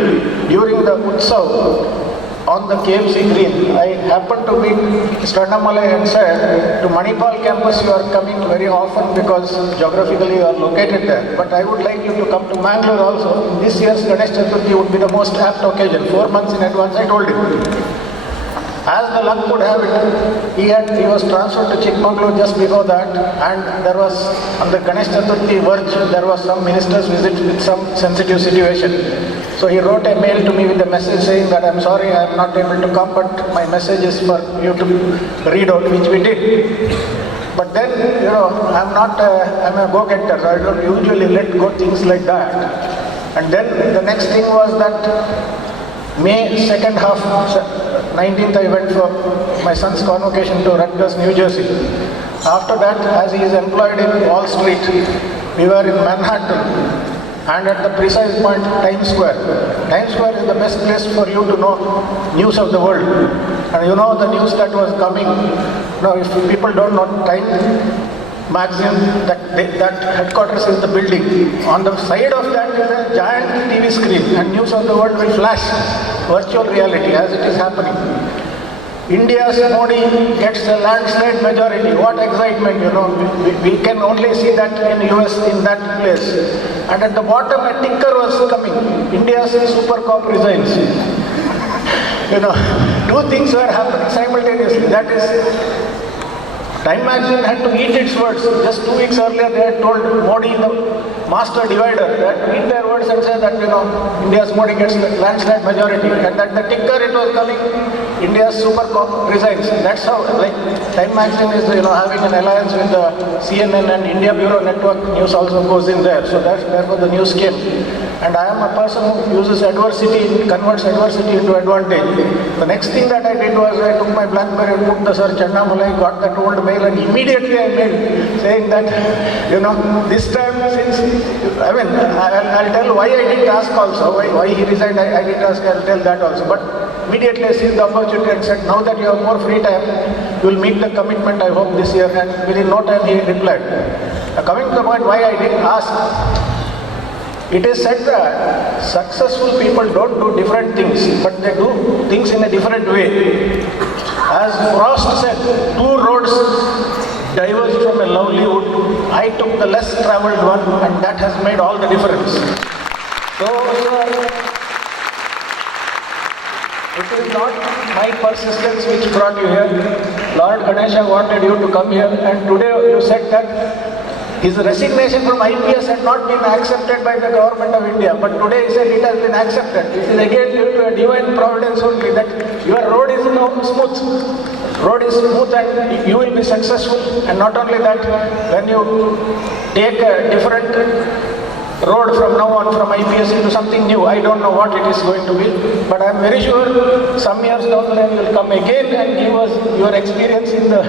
during the Utsav on the KMC Green, I happened to meet Mr. Annamalai and said, to Manipal campus you are coming very often because geographically you are located there, but I would like you to come to Mangalore also. This year's Ganesh Chaturthi would be the most apt occasion. 4 months in advance I told him. As the luck would have it, he was transferred to Chikmagalur just before that, and there was, on the Ganesh Chaturthi verge, there was some minister's visit with some sensitive situation. So he wrote a mail to me with a message saying that I'm sorry I am not able to come, but my message is for you to read out, which we did. But then, I'm a go-getter, so I don't usually let go things like that. And then the next thing was that May second half, 19th, I went for my son's convocation to Rutgers, New Jersey. After that, as he is employed in Wall Street, we were in Manhattan. And at the precise point, Times Square. Times Square is the best place for you to know news of the world. And you know the news that was coming. Now, if people don't know, Time magazine, that headquarters is the building. On the side of that is a giant TV screen, and news of the world will flash, virtual reality, as it is happening. India's Modi gets a landslide majority. What excitement, we can only see that in US, in that place. And at the bottom a ticker was coming, India's super cop resigns. Two things were happening simultaneously. That is, Time magazine had to eat its words. Just 2 weeks earlier they had told Modi, the master divider, they had to eat their words and say that, India's Modi gets landslide majority. And that the ticker it was coming, India's super cop resigns. That's how, Time magazine is, having an alliance with the CNN and India Bureau Network. News also goes in there. So therefore the news came. And I am a person who uses adversity, converts adversity into advantage. The next thing that I did was I took my BlackBerry and put the search Annamalai, got that old mail, and immediately I mailed saying that, this time since, I'll tell why I didn't ask also, why he resigned, I didn't ask, I'll tell that also. But immediately I seized the opportunity and said, now that you have more free time, you will meet the commitment I hope this year. And within no time he replied. Coming to the point why I didn't ask, it is said that successful people don't do different things, but they do things in a different way. As Frost said, 2 roads diverged from a lovely wood. I took the less travelled one, and that has made all the difference. So, it is not my persistence which brought you here. Lord Ganesha wanted you to come here, and today you said that his resignation from IPS had not been accepted by the government of India, but today he said it has been accepted. It is again due to a divine providence only that your road is smooth. Road is smooth and you will be successful. And not only that, when you take a different road from now on, from IPS into something new, I don't know what it is going to be, but I am very sure some years down the line you will come again and give us your experience in the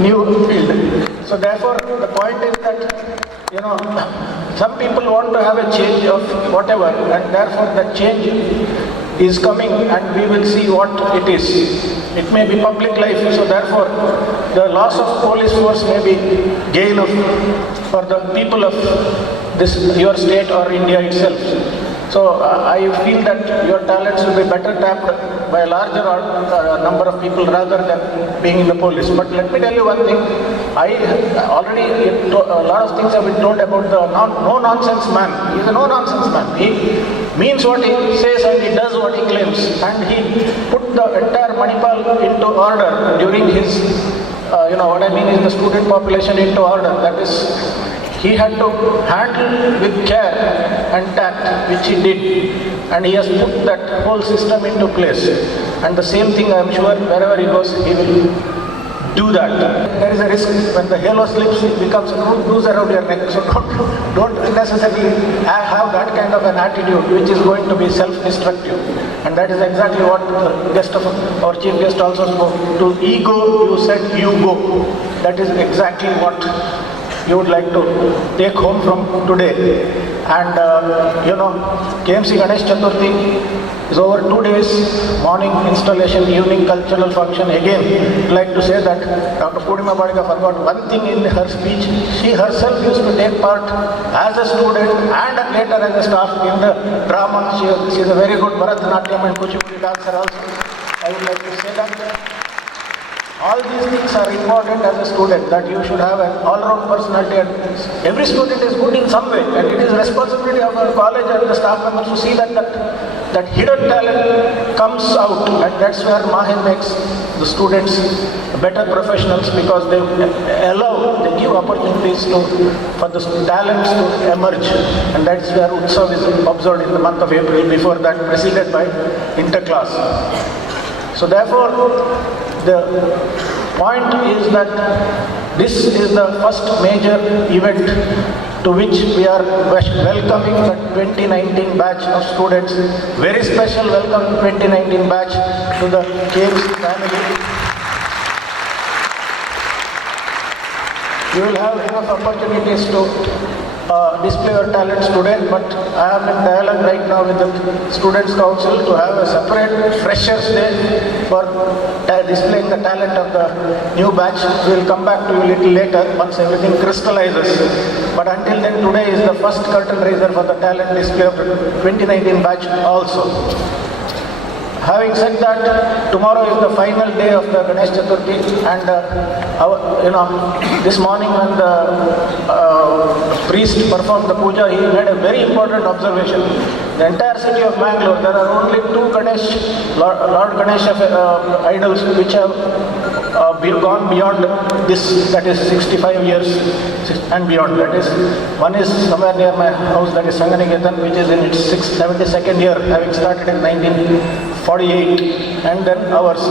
new field. So therefore, the point is that, some people want to have a change of whatever, and therefore that change is coming and we will see what it is. It may be public life, so therefore the loss of police force may be gain for the people of your state or India itself. So I feel that your talents will be better tapped by a larger number of people rather than being in the police. But let me tell you one thing, a lot of things have been told about the no-nonsense man. He is a no-nonsense man. He means what he says and he does what he claims. And he put the entire Manipal into order during his, what I mean is the student population into order. That is, he had to handle with care and tact, which he did, and he has put that whole system into place. And the same thing I am sure wherever he goes, he will do that. There is a risk when the halo slips, it becomes a bruise around your neck. So don't necessarily have that kind of an attitude which is going to be self-destructive. And that is exactly what our chief guest also spoke. To ego, you said you go. That is exactly what you would like to take home from today. And KMC Ganesh Chaturthi is over 2 days, morning installation, evening cultural function. Again, I'd like to say that Dr. Purnima Badika forgot one thing in her speech. She herself used to take part as a student and later as a staff in the drama. She is a very good Bharatanatyam and Kuchipudi dancer also. I would like to say that. All these things are important as a student, that you should have an all-round personality, and every student is good in some way, and it is the responsibility of our college and the staff members to see that hidden talent comes out, and that's where Mahe makes the students better professionals, because they give opportunities for the talents to emerge, and that's where Utsav is observed in the month of April, before that preceded by interclass. So therefore, the point is that this is the first major event to which we are welcoming the 2019 batch of students. Very special welcome 2019 batch to the KMC family. You will have enough opportunities to display your talents today, but I am in dialogue right now with the Students' Council to have a separate Freshers' Day for displaying the talent of the new batch. We will come back to you a little later once everything crystallizes. But until then, today is the first curtain raiser for the talent display of the 2019 batch also. Having said that, tomorrow is the final day of the Ganesh Chaturthi, and this morning when the priest performed the puja, he made a very important observation. The entire city of Mangalore, there are only 2 Lord Ganesha idols which have gone beyond this, that is 65 years and beyond. That is, one is somewhere near my house, that is Sanganiketan, which is in its 72nd year, having started in 1948, and then ours.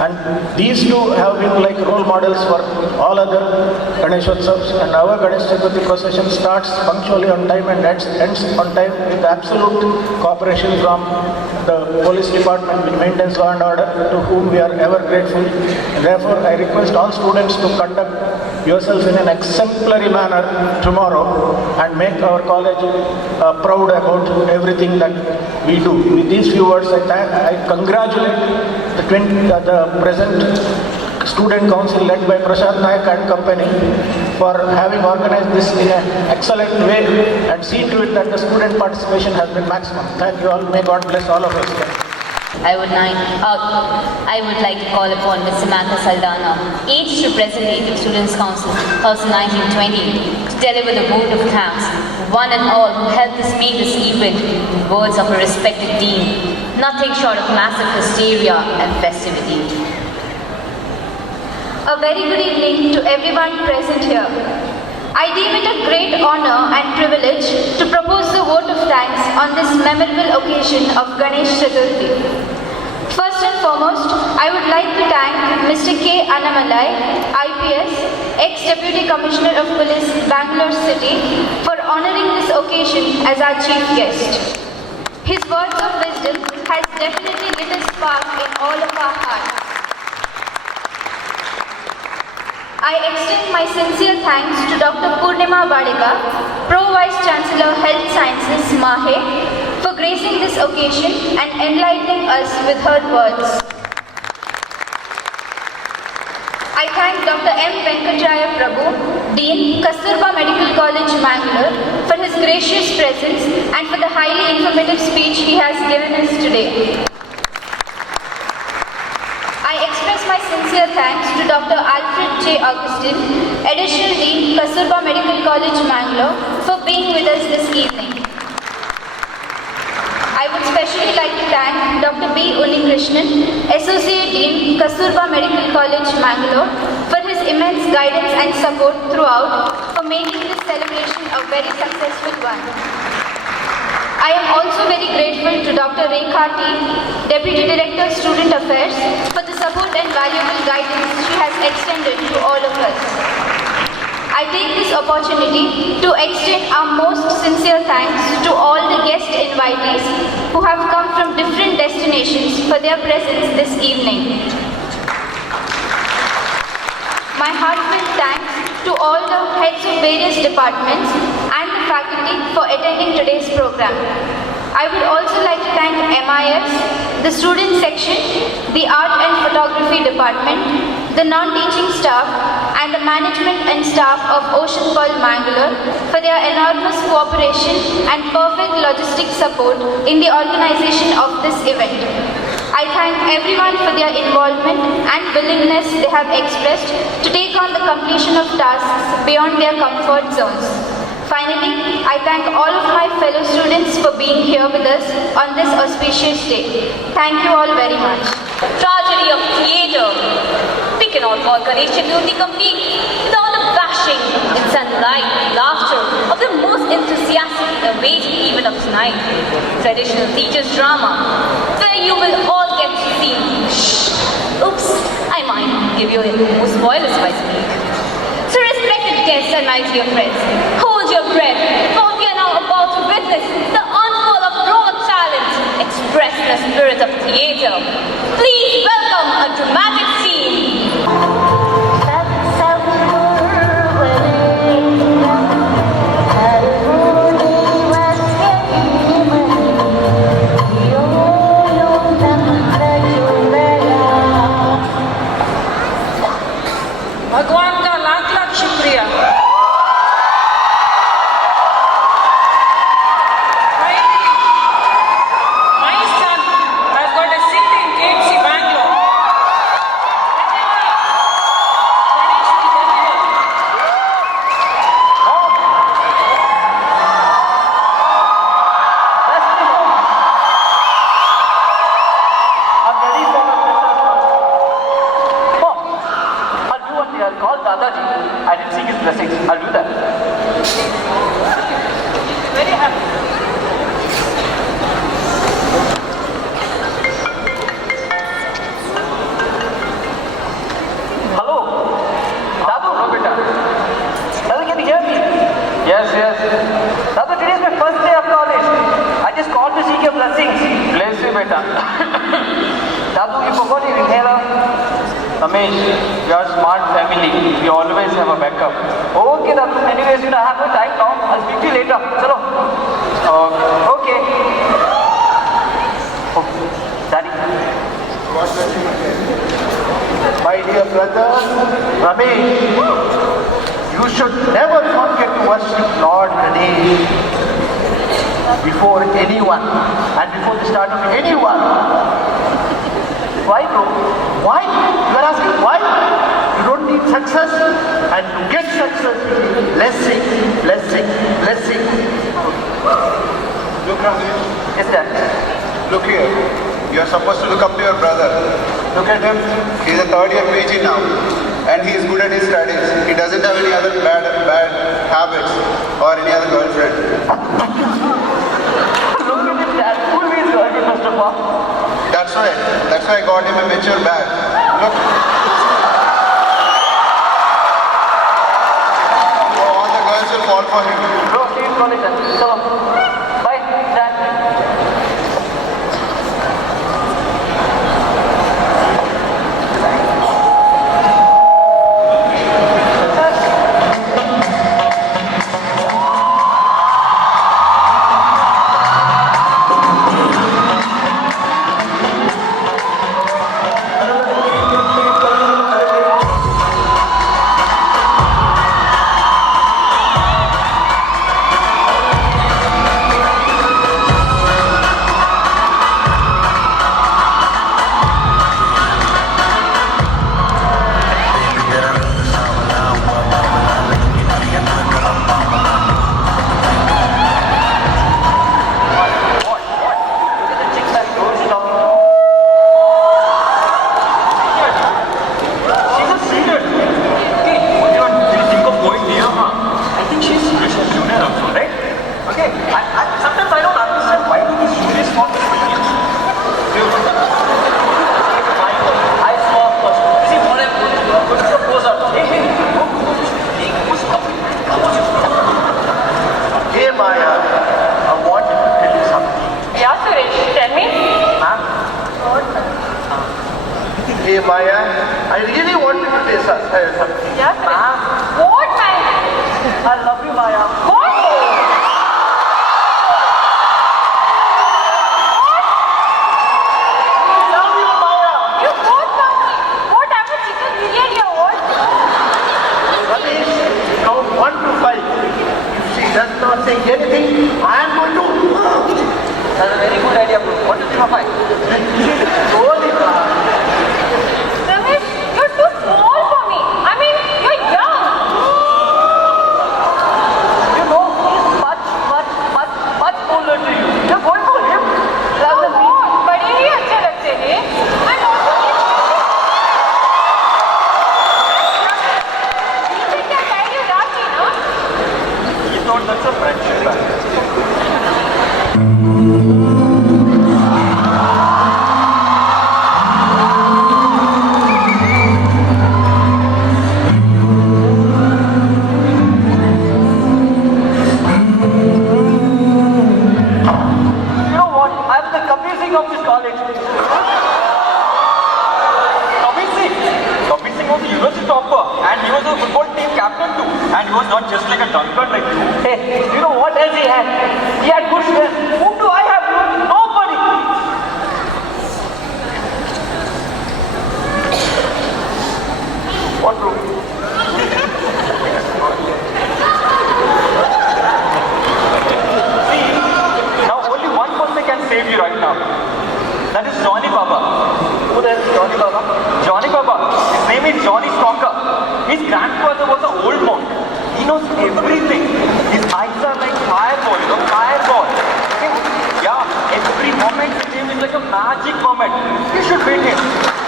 And these two have been like role models for all other Ganeshotsavs, and our Ganesh Chaturthi procession starts punctually on time and ends on time with absolute cooperation from the police department, which maintains law and order, to whom we are ever grateful. And therefore, I request all students to conduct yourselves in an exemplary manner tomorrow and make our college proud about everything that we do. With these few words, I congratulate the present Student Council led by Prashant Nayak and company for having organized this in an excellent way and seen to it that the student participation has been maximum. Thank you all. May God bless all of us. I would like to call upon Ms. Samantha Saldana, aged representative Students' Council, House 1920, to deliver the vote of thanks, one and all who helped us make this event in words of a respected dean, nothing short of massive hysteria and festivity. A very good evening to everyone present here. I deem it a great honor and privilege to propose the vote of thanks on this memorable occasion of Ganesh Chaturthi. First and foremost, I would like to thank Mr. K. Annamalai, IPS, ex-Deputy Commissioner of Police, Bangalore City, for honoring this occasion as our chief guest. His words of wisdom has definitely lit a spark in all of our hearts. I extend my sincere thanks to Dr. Purnima Badika, Pro-Vice Chancellor Health Sciences, Mahe, for gracing this occasion and enlightening us with her words. I thank Dr. M. Venkatraya Prabhu, Dean, Kasturba Medical College, Mangalore, for his gracious presence and for the highly informative speech he has given us today. I express my sincere thanks to Dr. Alfred J. Augustine, Additional Dean, Kasturba Medical College, Mangalore, for being with us this evening. I would especially like to thank Dr. B. Unikrishnan, Associate Dean, Kasturba Medical College, Mangalore, for his immense guidance and support throughout for making this celebration a very successful one. I am also very grateful to Dr. Rekha T, Deputy Director, Student Affairs, for the support and valuable guidance she has extended to all of us. I take this opportunity to extend our most sincere thanks to all the guest invitees who have come from different destinations for their presence this evening. My heartfelt thanks to all the heads of various departments and the faculty for attending today's program. I would also like to thank MIS, the student section, the art and photography department, the non-teaching staff, and the management and staff of Ocean Pearl Mangalore for their enormous cooperation and perfect logistic support in the organization of this event. I thank everyone for their involvement and willingness they have expressed to take on the completion of tasks beyond their comfort zones. Finally, I thank all of my fellow students for being here with us on this auspicious day. Thank you all very much. Tragedy of theatre. We cannot call Ganesha Chaturthi complete without the bashing in sunlight and laughter of the most enthusiastically awaited event of tonight, traditional teachers' drama, where you will all get to see. Oops, I might give you more spoilers if I speak. So respected guests and my dear friends, hold your breath, for we are now about to witness the unfold of raw talent expressed in the spirit of theatre. Please welcome a dramatic scene. भगवान का लाख लाख शुक्रिया। Finally, my son has got a seat in KMC Bangalore. Ganesh will deliver. I'm ready for my freshers. Mom, I'll do one thing. I'll call Dadaji and he'll seek his blessings. I'll do that. Very happy. Hello? Dadu? No, beta. Dadu, can you hear me? Yes. Dadu, today is my first day of college. I just called to seek your blessings. Bless you, beta. Dadu, you forgot your inhaler? Ramesh, we are a smart family. We always have a backup. Okay, Dadu. Anyways, I have no time now. I'll speak to you later. Chalo. Okay. Oh, Daddy. My dear brother, Ramesh, you should never forget to worship Lord Ganesh before anyone and before the start of anyone. Why, bro? Why? You are asking why? You don't need success, and to get success, you need blessing. Look, Ramesh. Yes, Dad. Look here. You are supposed to look up to your brother. Look at him. He is a third year PG now. And he is good at his studies. He doesn't have any other bad habits or any other girlfriend. Look at him, Dad. Who is working, Mr. Bob? That's why I got him a mature bag. Look. Oh, all the girls will fall for him. Bro, see you in college then. So, bye, Dad. please, sir. Yeah, what, man? I love you, Maya. What? Love you, Maya. You both love me. What happened? Chicken biryani or what? Ramesh, count 1 to 5. If she does not say anything, I am going to. That's a very good idea, bro. What is your fight? Slowly, Ramesh, you're too small for me. I mean, you're young. You know, he's much older to you. You're going for him rather than me. बड़े ही अच्छे लगते हैं. I'm also you think I married you last year, no? You thought that's a friendship. You know what? I'm the Kabir Singh of this college. Kabir Singh? Kabir Singh was the university topper and he was a football team captain too. And he was not just like a drunkard like you. Hey, you know what else he had? He had good strength. Whom do I have? Nobody. What room? Now only one person can save you right now. That is Johnny Baba. Who the hell is Johnny Baba? Johnny Baba. His name is Johnny Stalker. His grandfather was an old monk. He knows everything. His eyes are like fireball, fireball. Okay? Yeah, every moment with him is like a magic moment. You should beat him.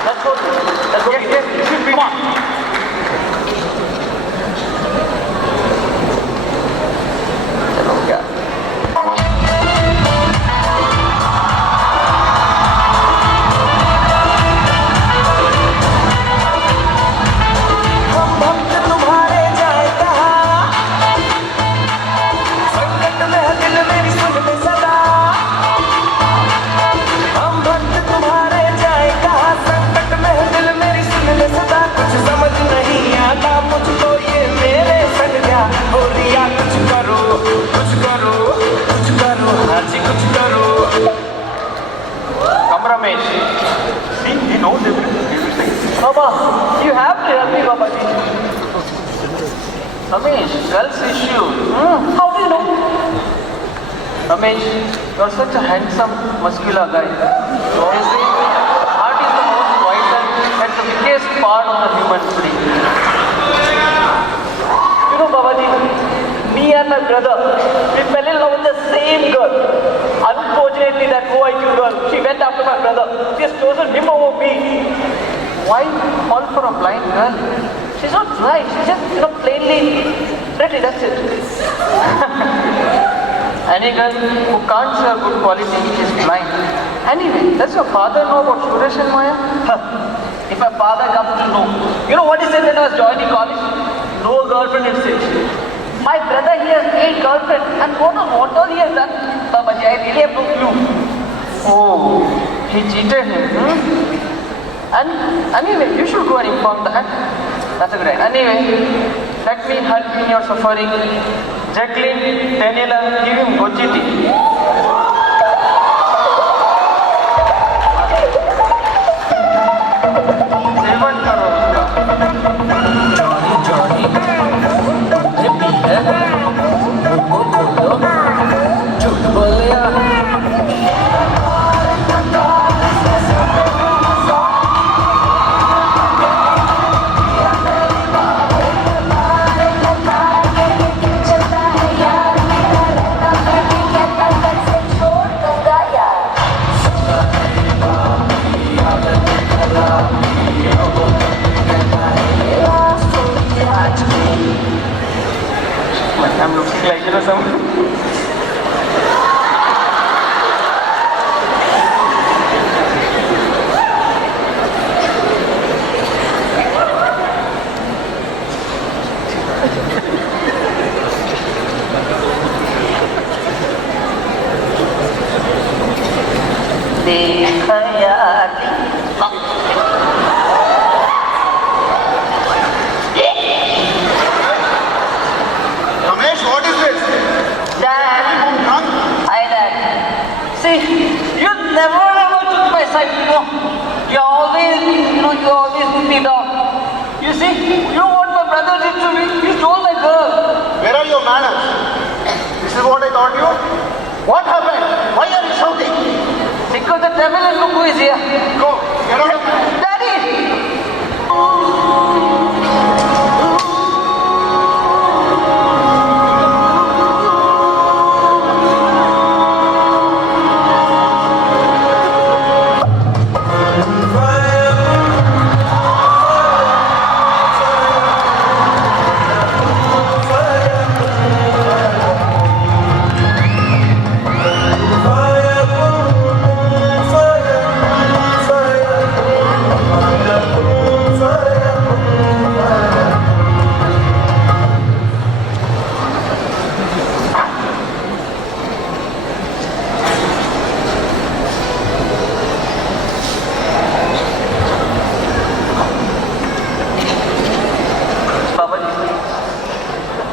Let's go. Let's go. Yes, you should beat him. चलो क्या Ramesh. See, he knows everything. Baba, you have to help me, Baba ji. Ramesh, girls issue. How do you know? Ramesh, you are such a handsome, muscular guy. So I say, heart is the most vital and the biggest part of the human body. You know, Baba ji, me and my brother, we fell in love with the same girl. Unfortunately, that OIQ girl, she went after my brother. She has chosen him over me. Why fall for a blind girl? She's not blind. She's just, plainly pretty. That's it. Any girl who can't show good quality is blind. Anyway, does your father know about Suresh and Maya? If my father comes to know, you know what he said when I was joining college? No girlfriend in six. My brother, he has 8 girlfriends, and what all he has done? Babaji, I really have no clue. Oh, he cheated him. And anyway, you should go and inform that. That's a good idea. Anyway, let me help you in your suffering. Jacqueline, Daniela, give him goji tea. 7 crore उसका. Johnny, झूठ बोल लिया. I'm looking like some. You know what my brother did to me? He stole my girl. Where are your manners? This is what I taught you? What happened? Why are you shouting? Because the devil and Lugu is here. Go, get out of here. Daddy!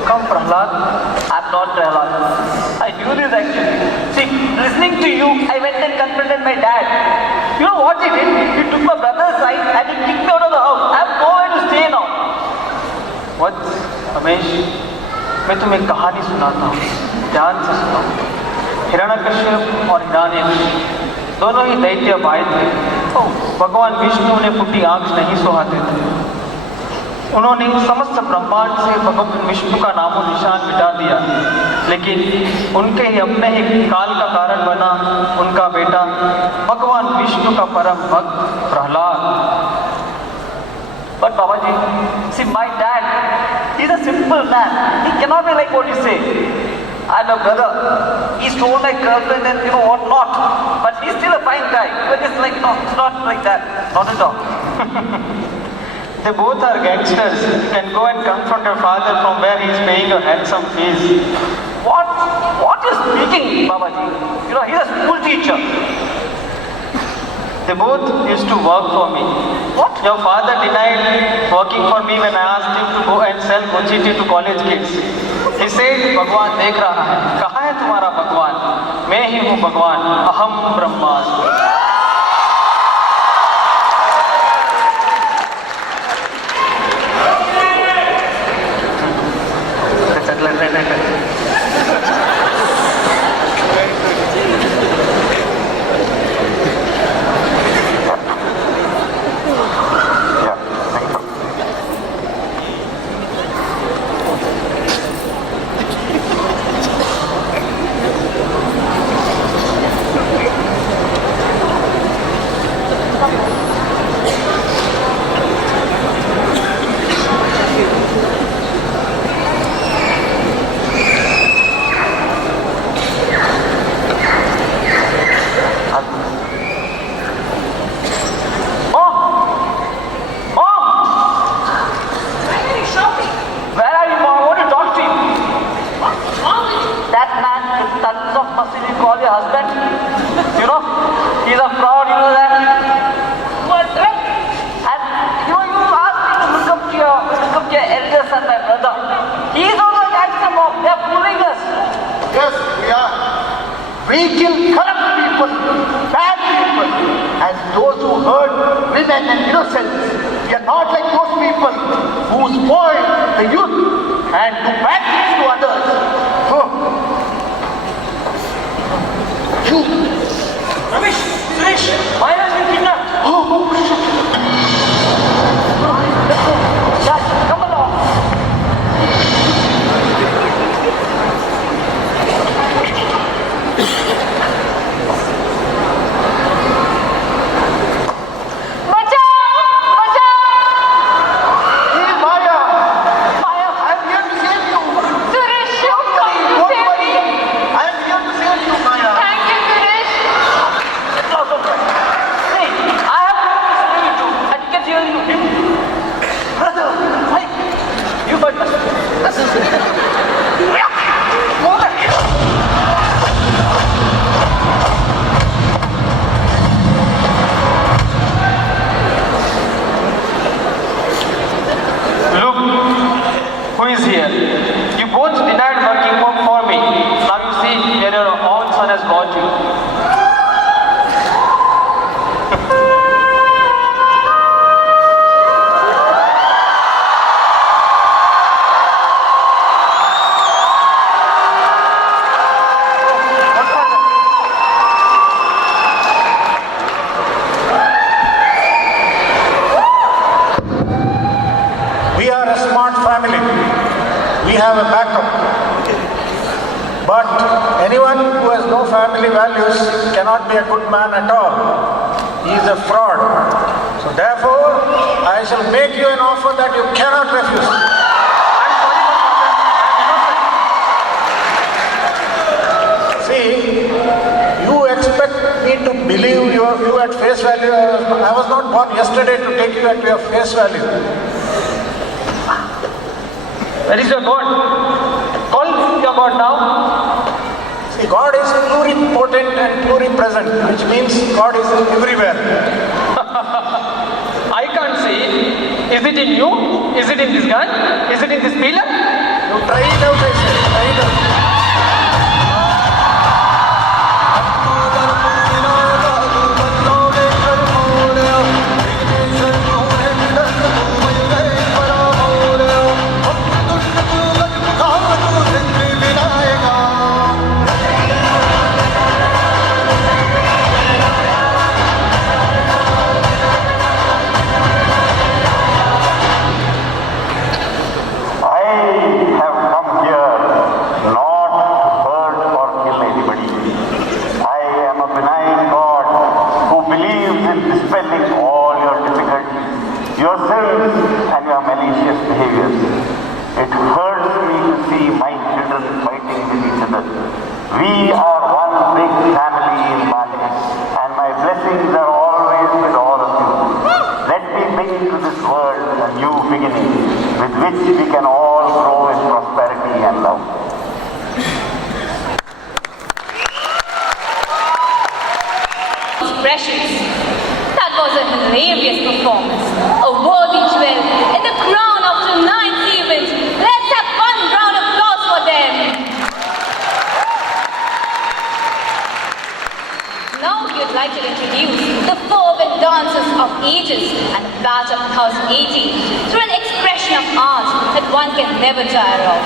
Come, Prahlad. I'm not Prahlad. I knew this actually. See, listening to you, I went and confronted my dad. You know what he did? He took my brother's side and he kicked me out of the house. I have nowhere to stay now. What? Ramesh, मैं तुम्हें एक कहानी सुनाता हूँ. ध्यान से सुनो. हिरण्यकश्यप और हिरण्यकश्यप दोनों ही दैत्य भाई थे. भगवान विष्णु ने फूटी आंख नहीं सुहाते थे. उन्होंने समस्त ब्रह्मांड से भगवान विष्णु का नामो निशान मिटा दिया, लेकिन उनके ही अपने ही काल का कारण बना उनका बेटा भगवान विष्णु का परम भक्त Prahlad. But Babaji, see, my dad, he's a simple man. He cannot be like what you say. I'm a brother. He stole my girlfriend and you know what not. But he's still a fine guy. But it's like, no, it's not like that. Not at all. They both are gangsters. You can go and confront your father from where he's paying a handsome fees. What is speaking, Babaji? You know, he's a school teacher. They both used to work for me. What? Your father denied working for me when I asked him to go and sell Gojiti to college kids. He said, भगवान देख रहा है. कहाँ है तुम्हारा भगवान? मैं ही हूँ भगवान. अहम ब्रह्मास्मि. We kill corrupt people, bad people, and those who hurt women and innocents. We are not like those people who spoil the youth and do bad things to others. You. Ramesh, Suresh, why has been kidnapped? Oh, shit. Dad, come along. He's have a backup. But anyone who has no family values cannot be a good man at all. He is a fraud. So therefore, I shall make you an offer that you cannot refuse. See, you expect me to believe you at face value. I was not born yesterday to take you at your face value. Where is your God? Call your God now. See, God is pluripotent and pluripresent, which means God is everywhere. I can't see it. Is it in you? Is it in this gun? Is it in this pillar? You try it out, I say. Try it out. It hurts me to see my children fighting with each other. We are one big family in Mali, and my blessings are always with all of you. Let me bring to this world a new beginning, with which we can all grow in prosperity and love. Expressions. That was a hilarious performance, a worthy jewel in the crown of tonight's event. Let's have one round of applause for them. Now we would like to introduce the fervent dancers of ages and the batch of 1080 through an expression of art that one can never tire of.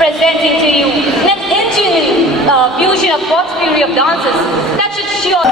Presenting to you an ingenious fusion of potpourri of dances that should sure...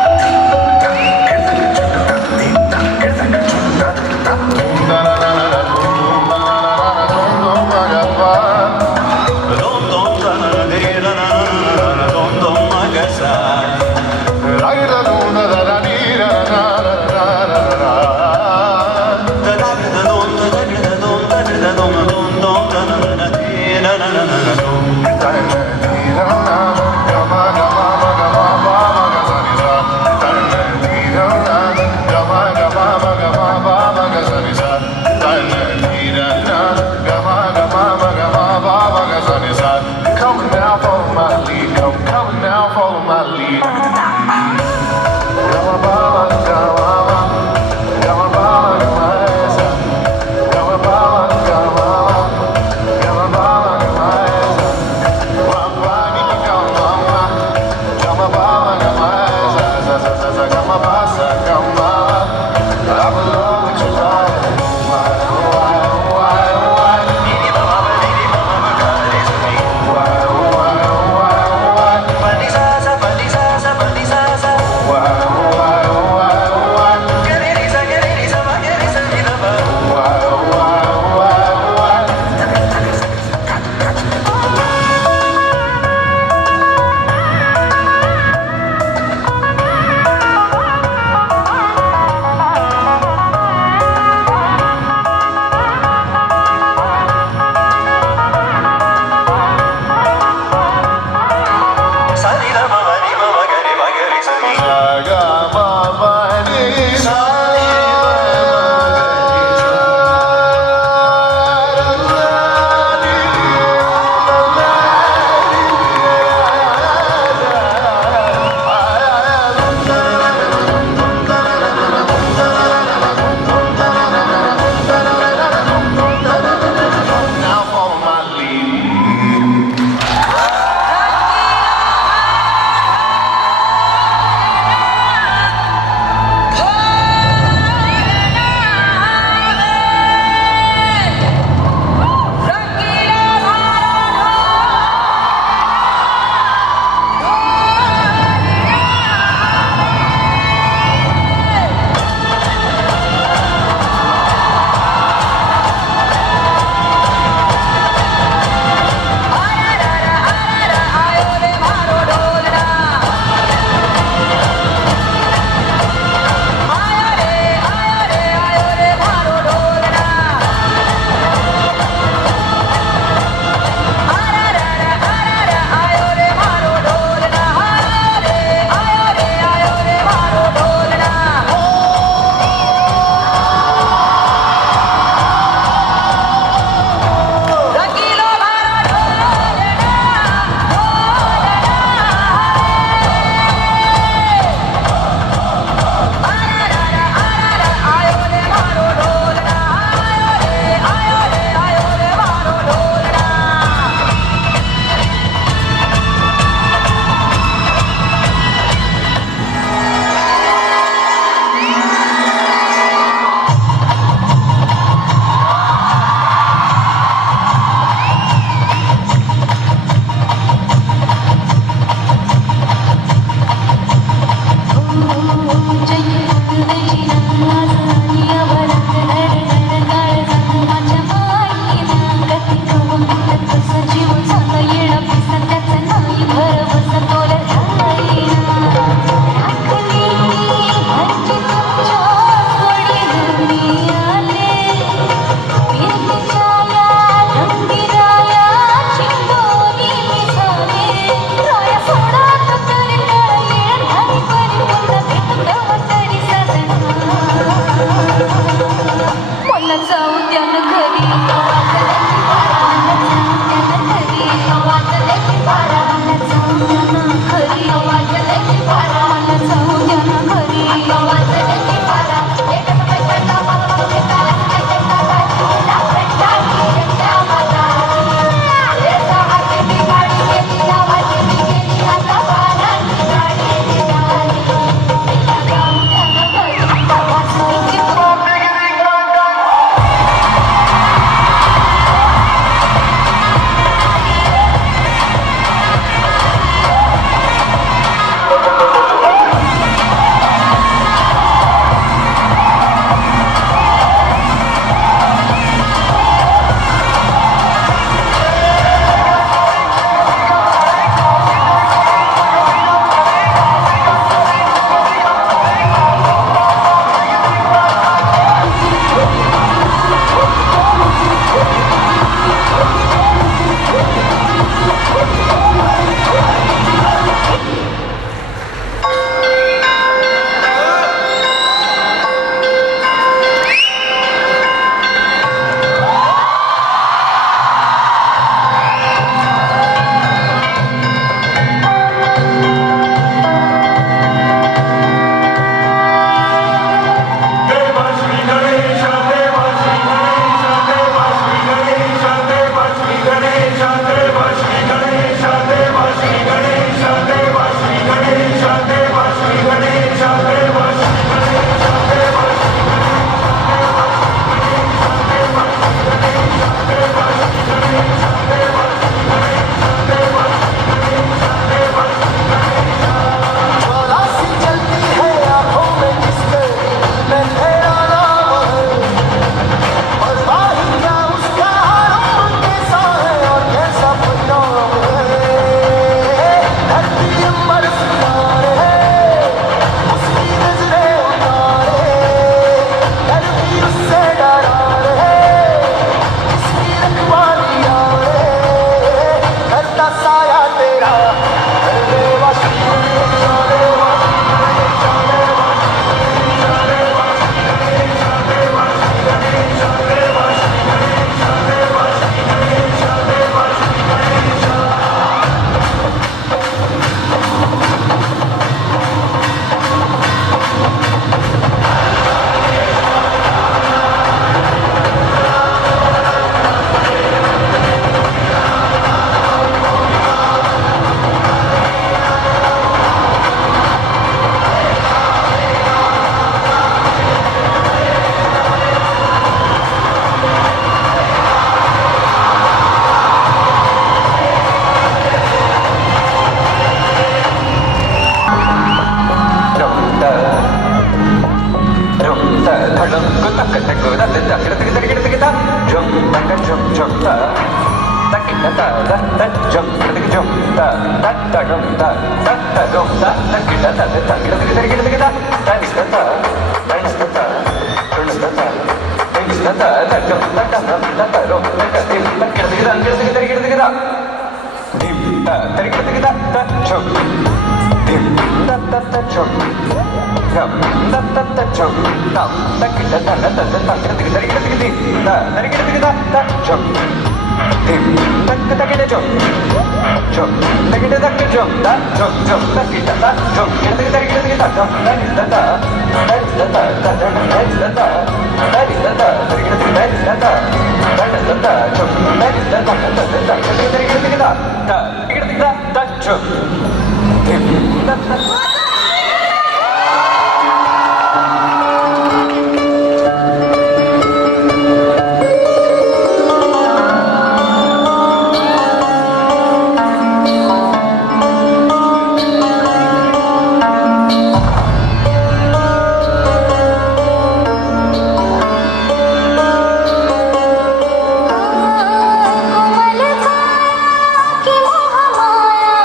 की मोह माया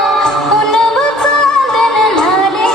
उनव चांदन झाले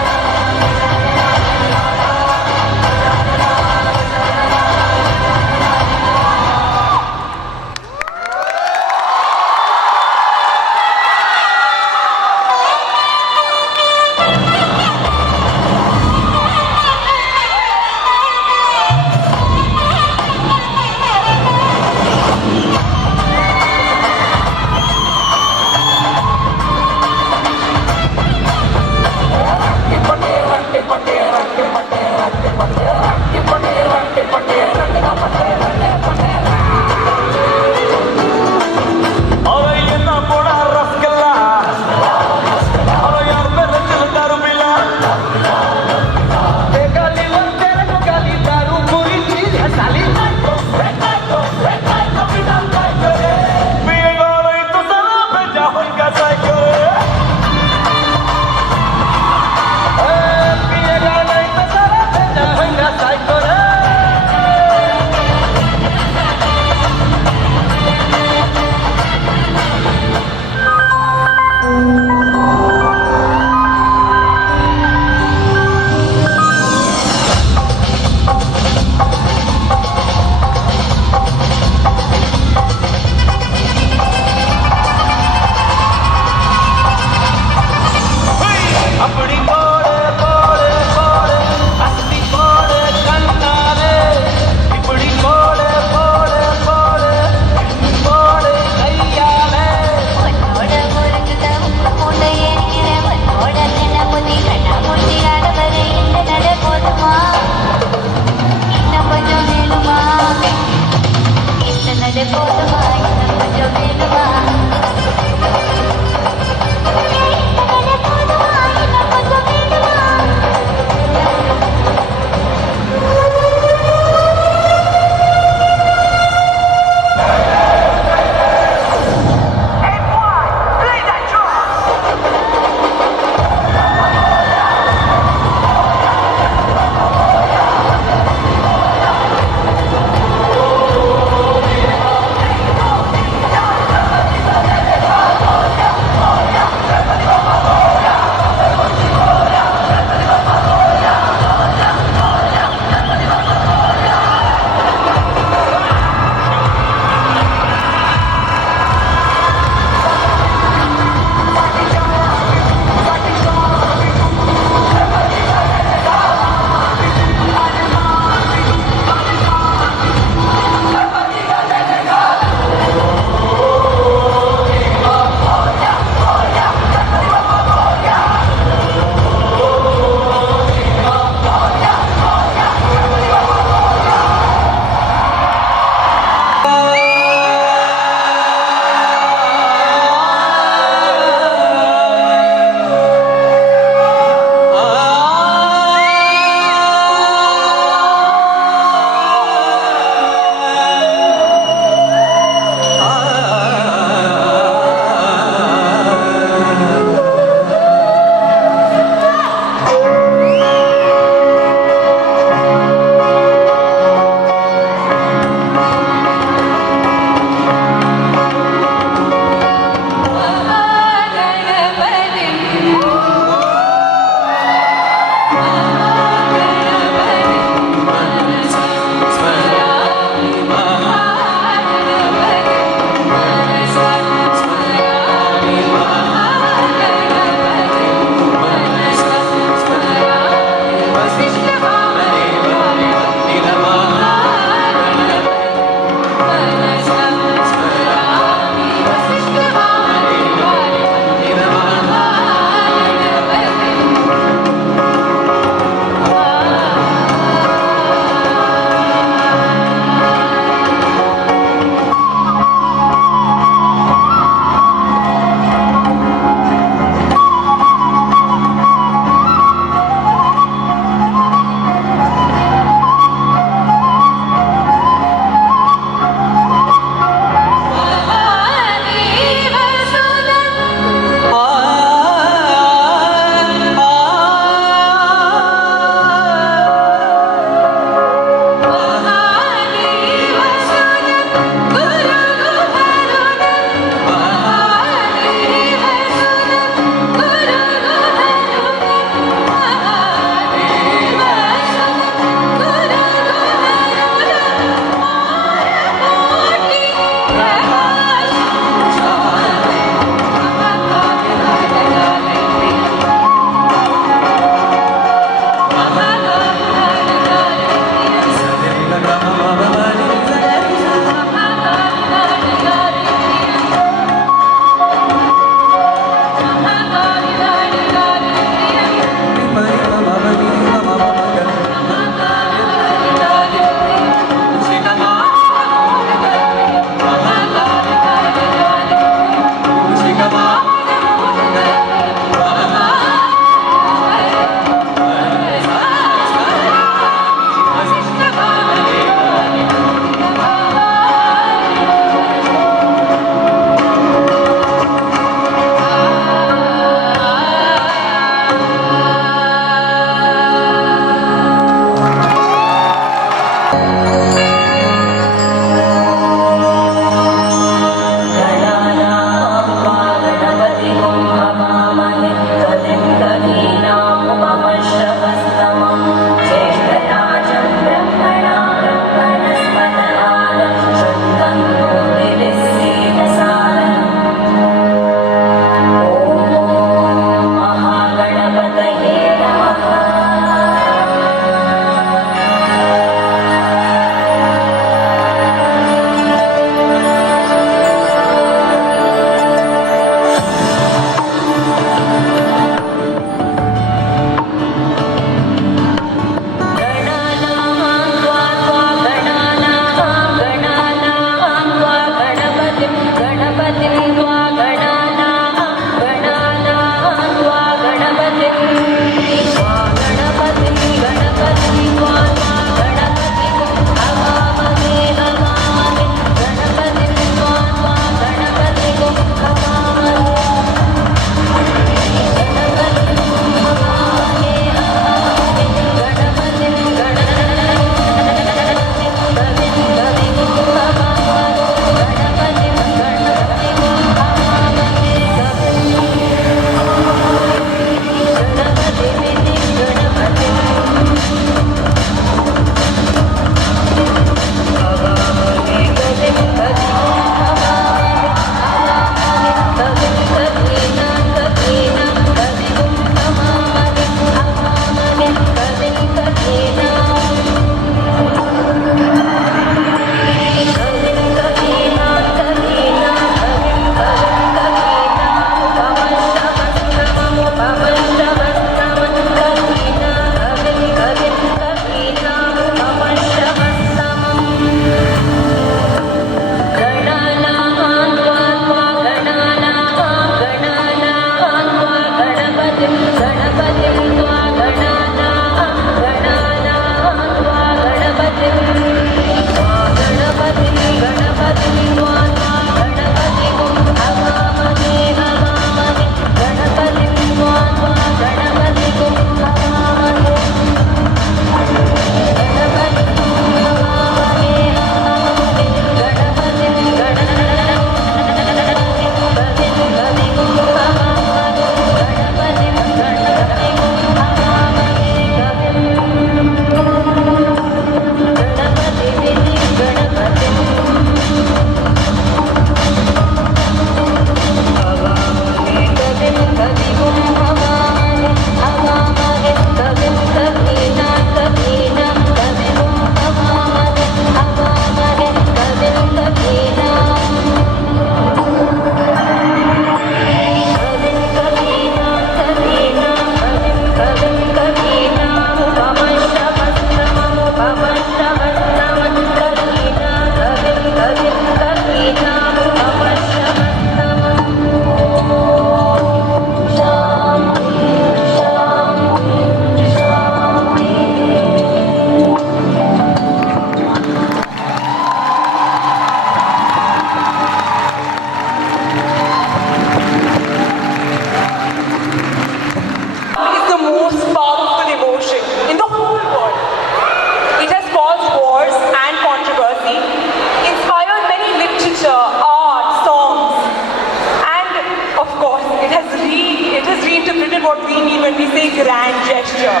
written what we mean when we say grand gesture.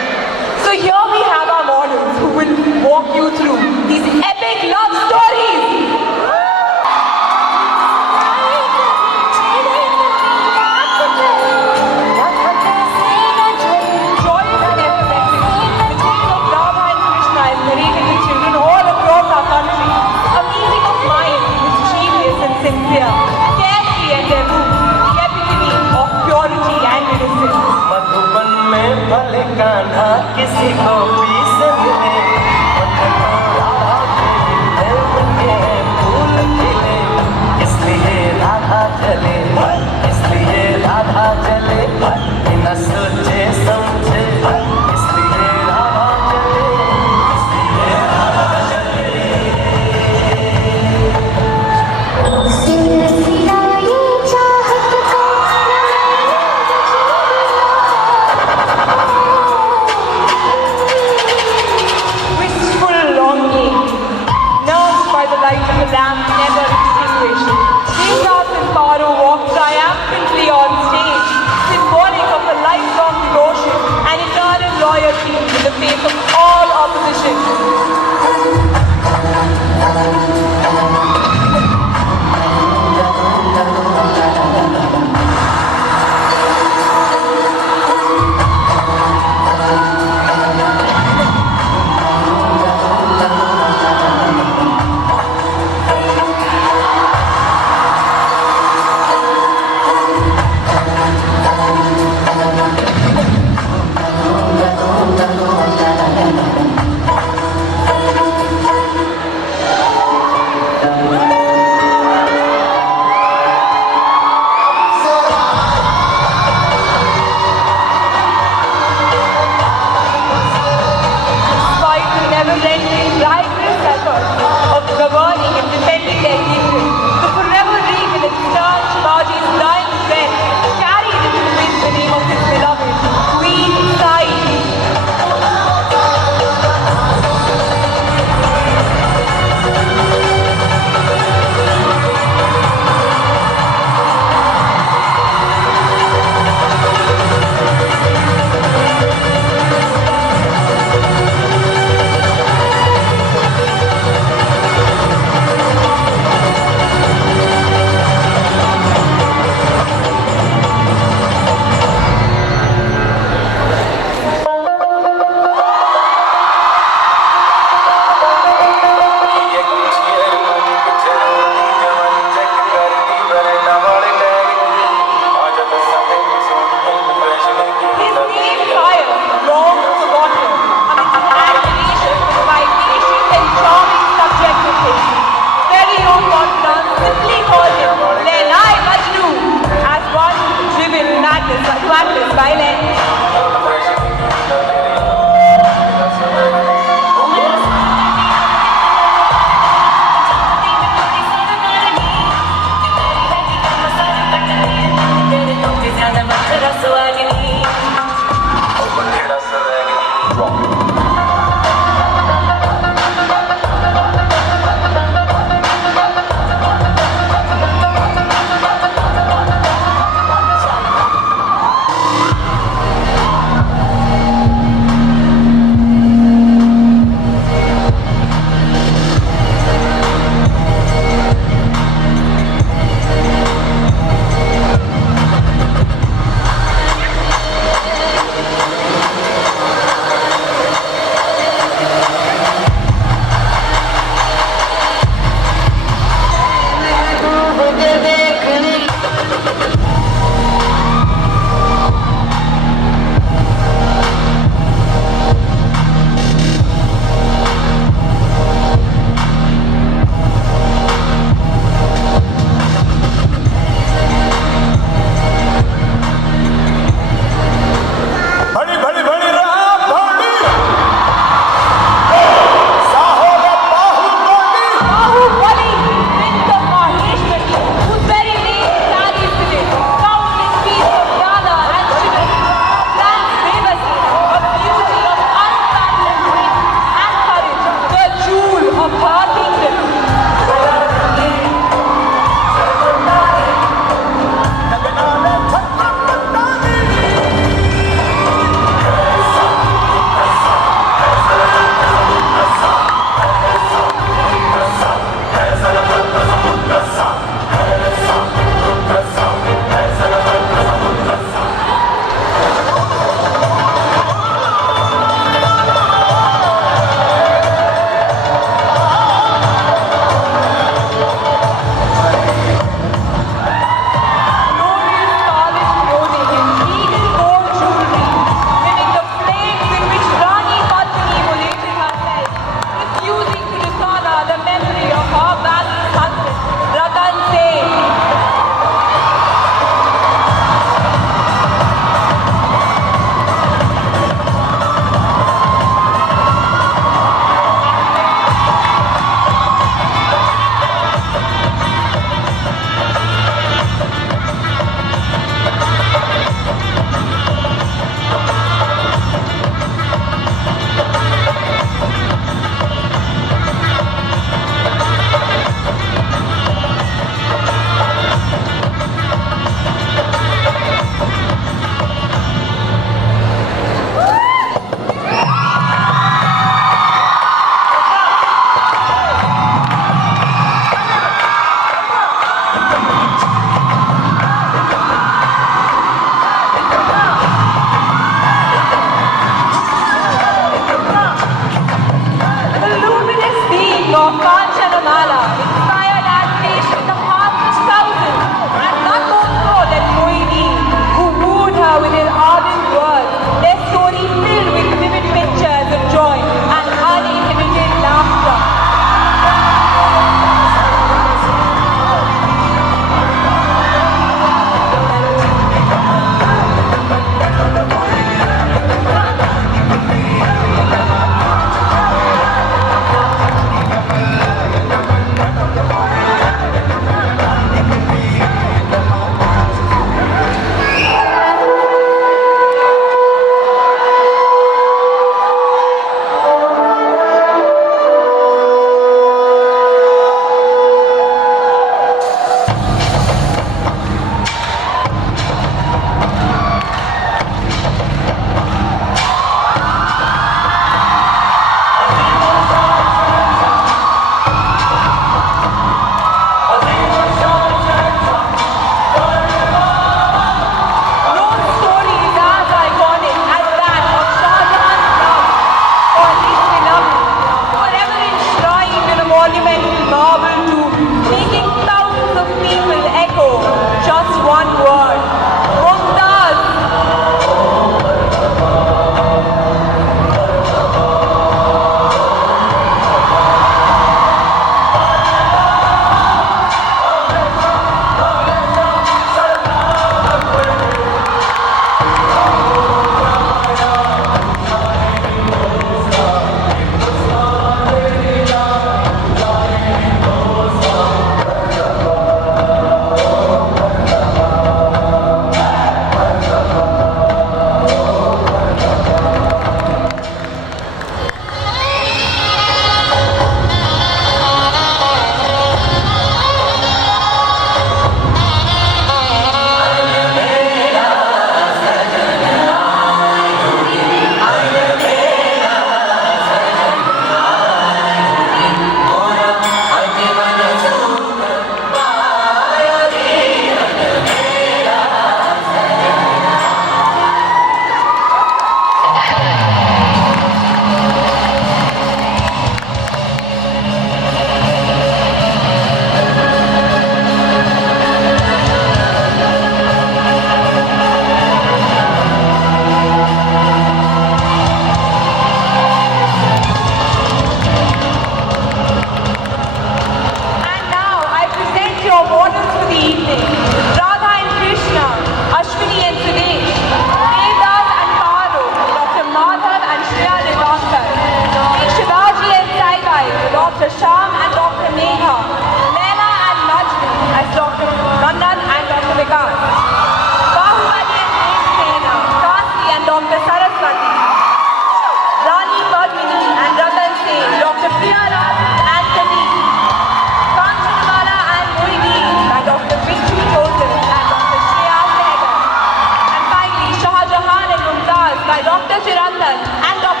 So here we have our models who will walk you through these epic love stories. Joyous and effervescent, the tale of Rama and Krishna is narrated to children all across our country. A meeting of minds, mischievous and sincere, carefree and taboo, the epitome of purity and innocence. Madhuban में भले कान्हा किसी को भी से मिले, फूल खिले, इसलिए राधा जले, बिना सोचे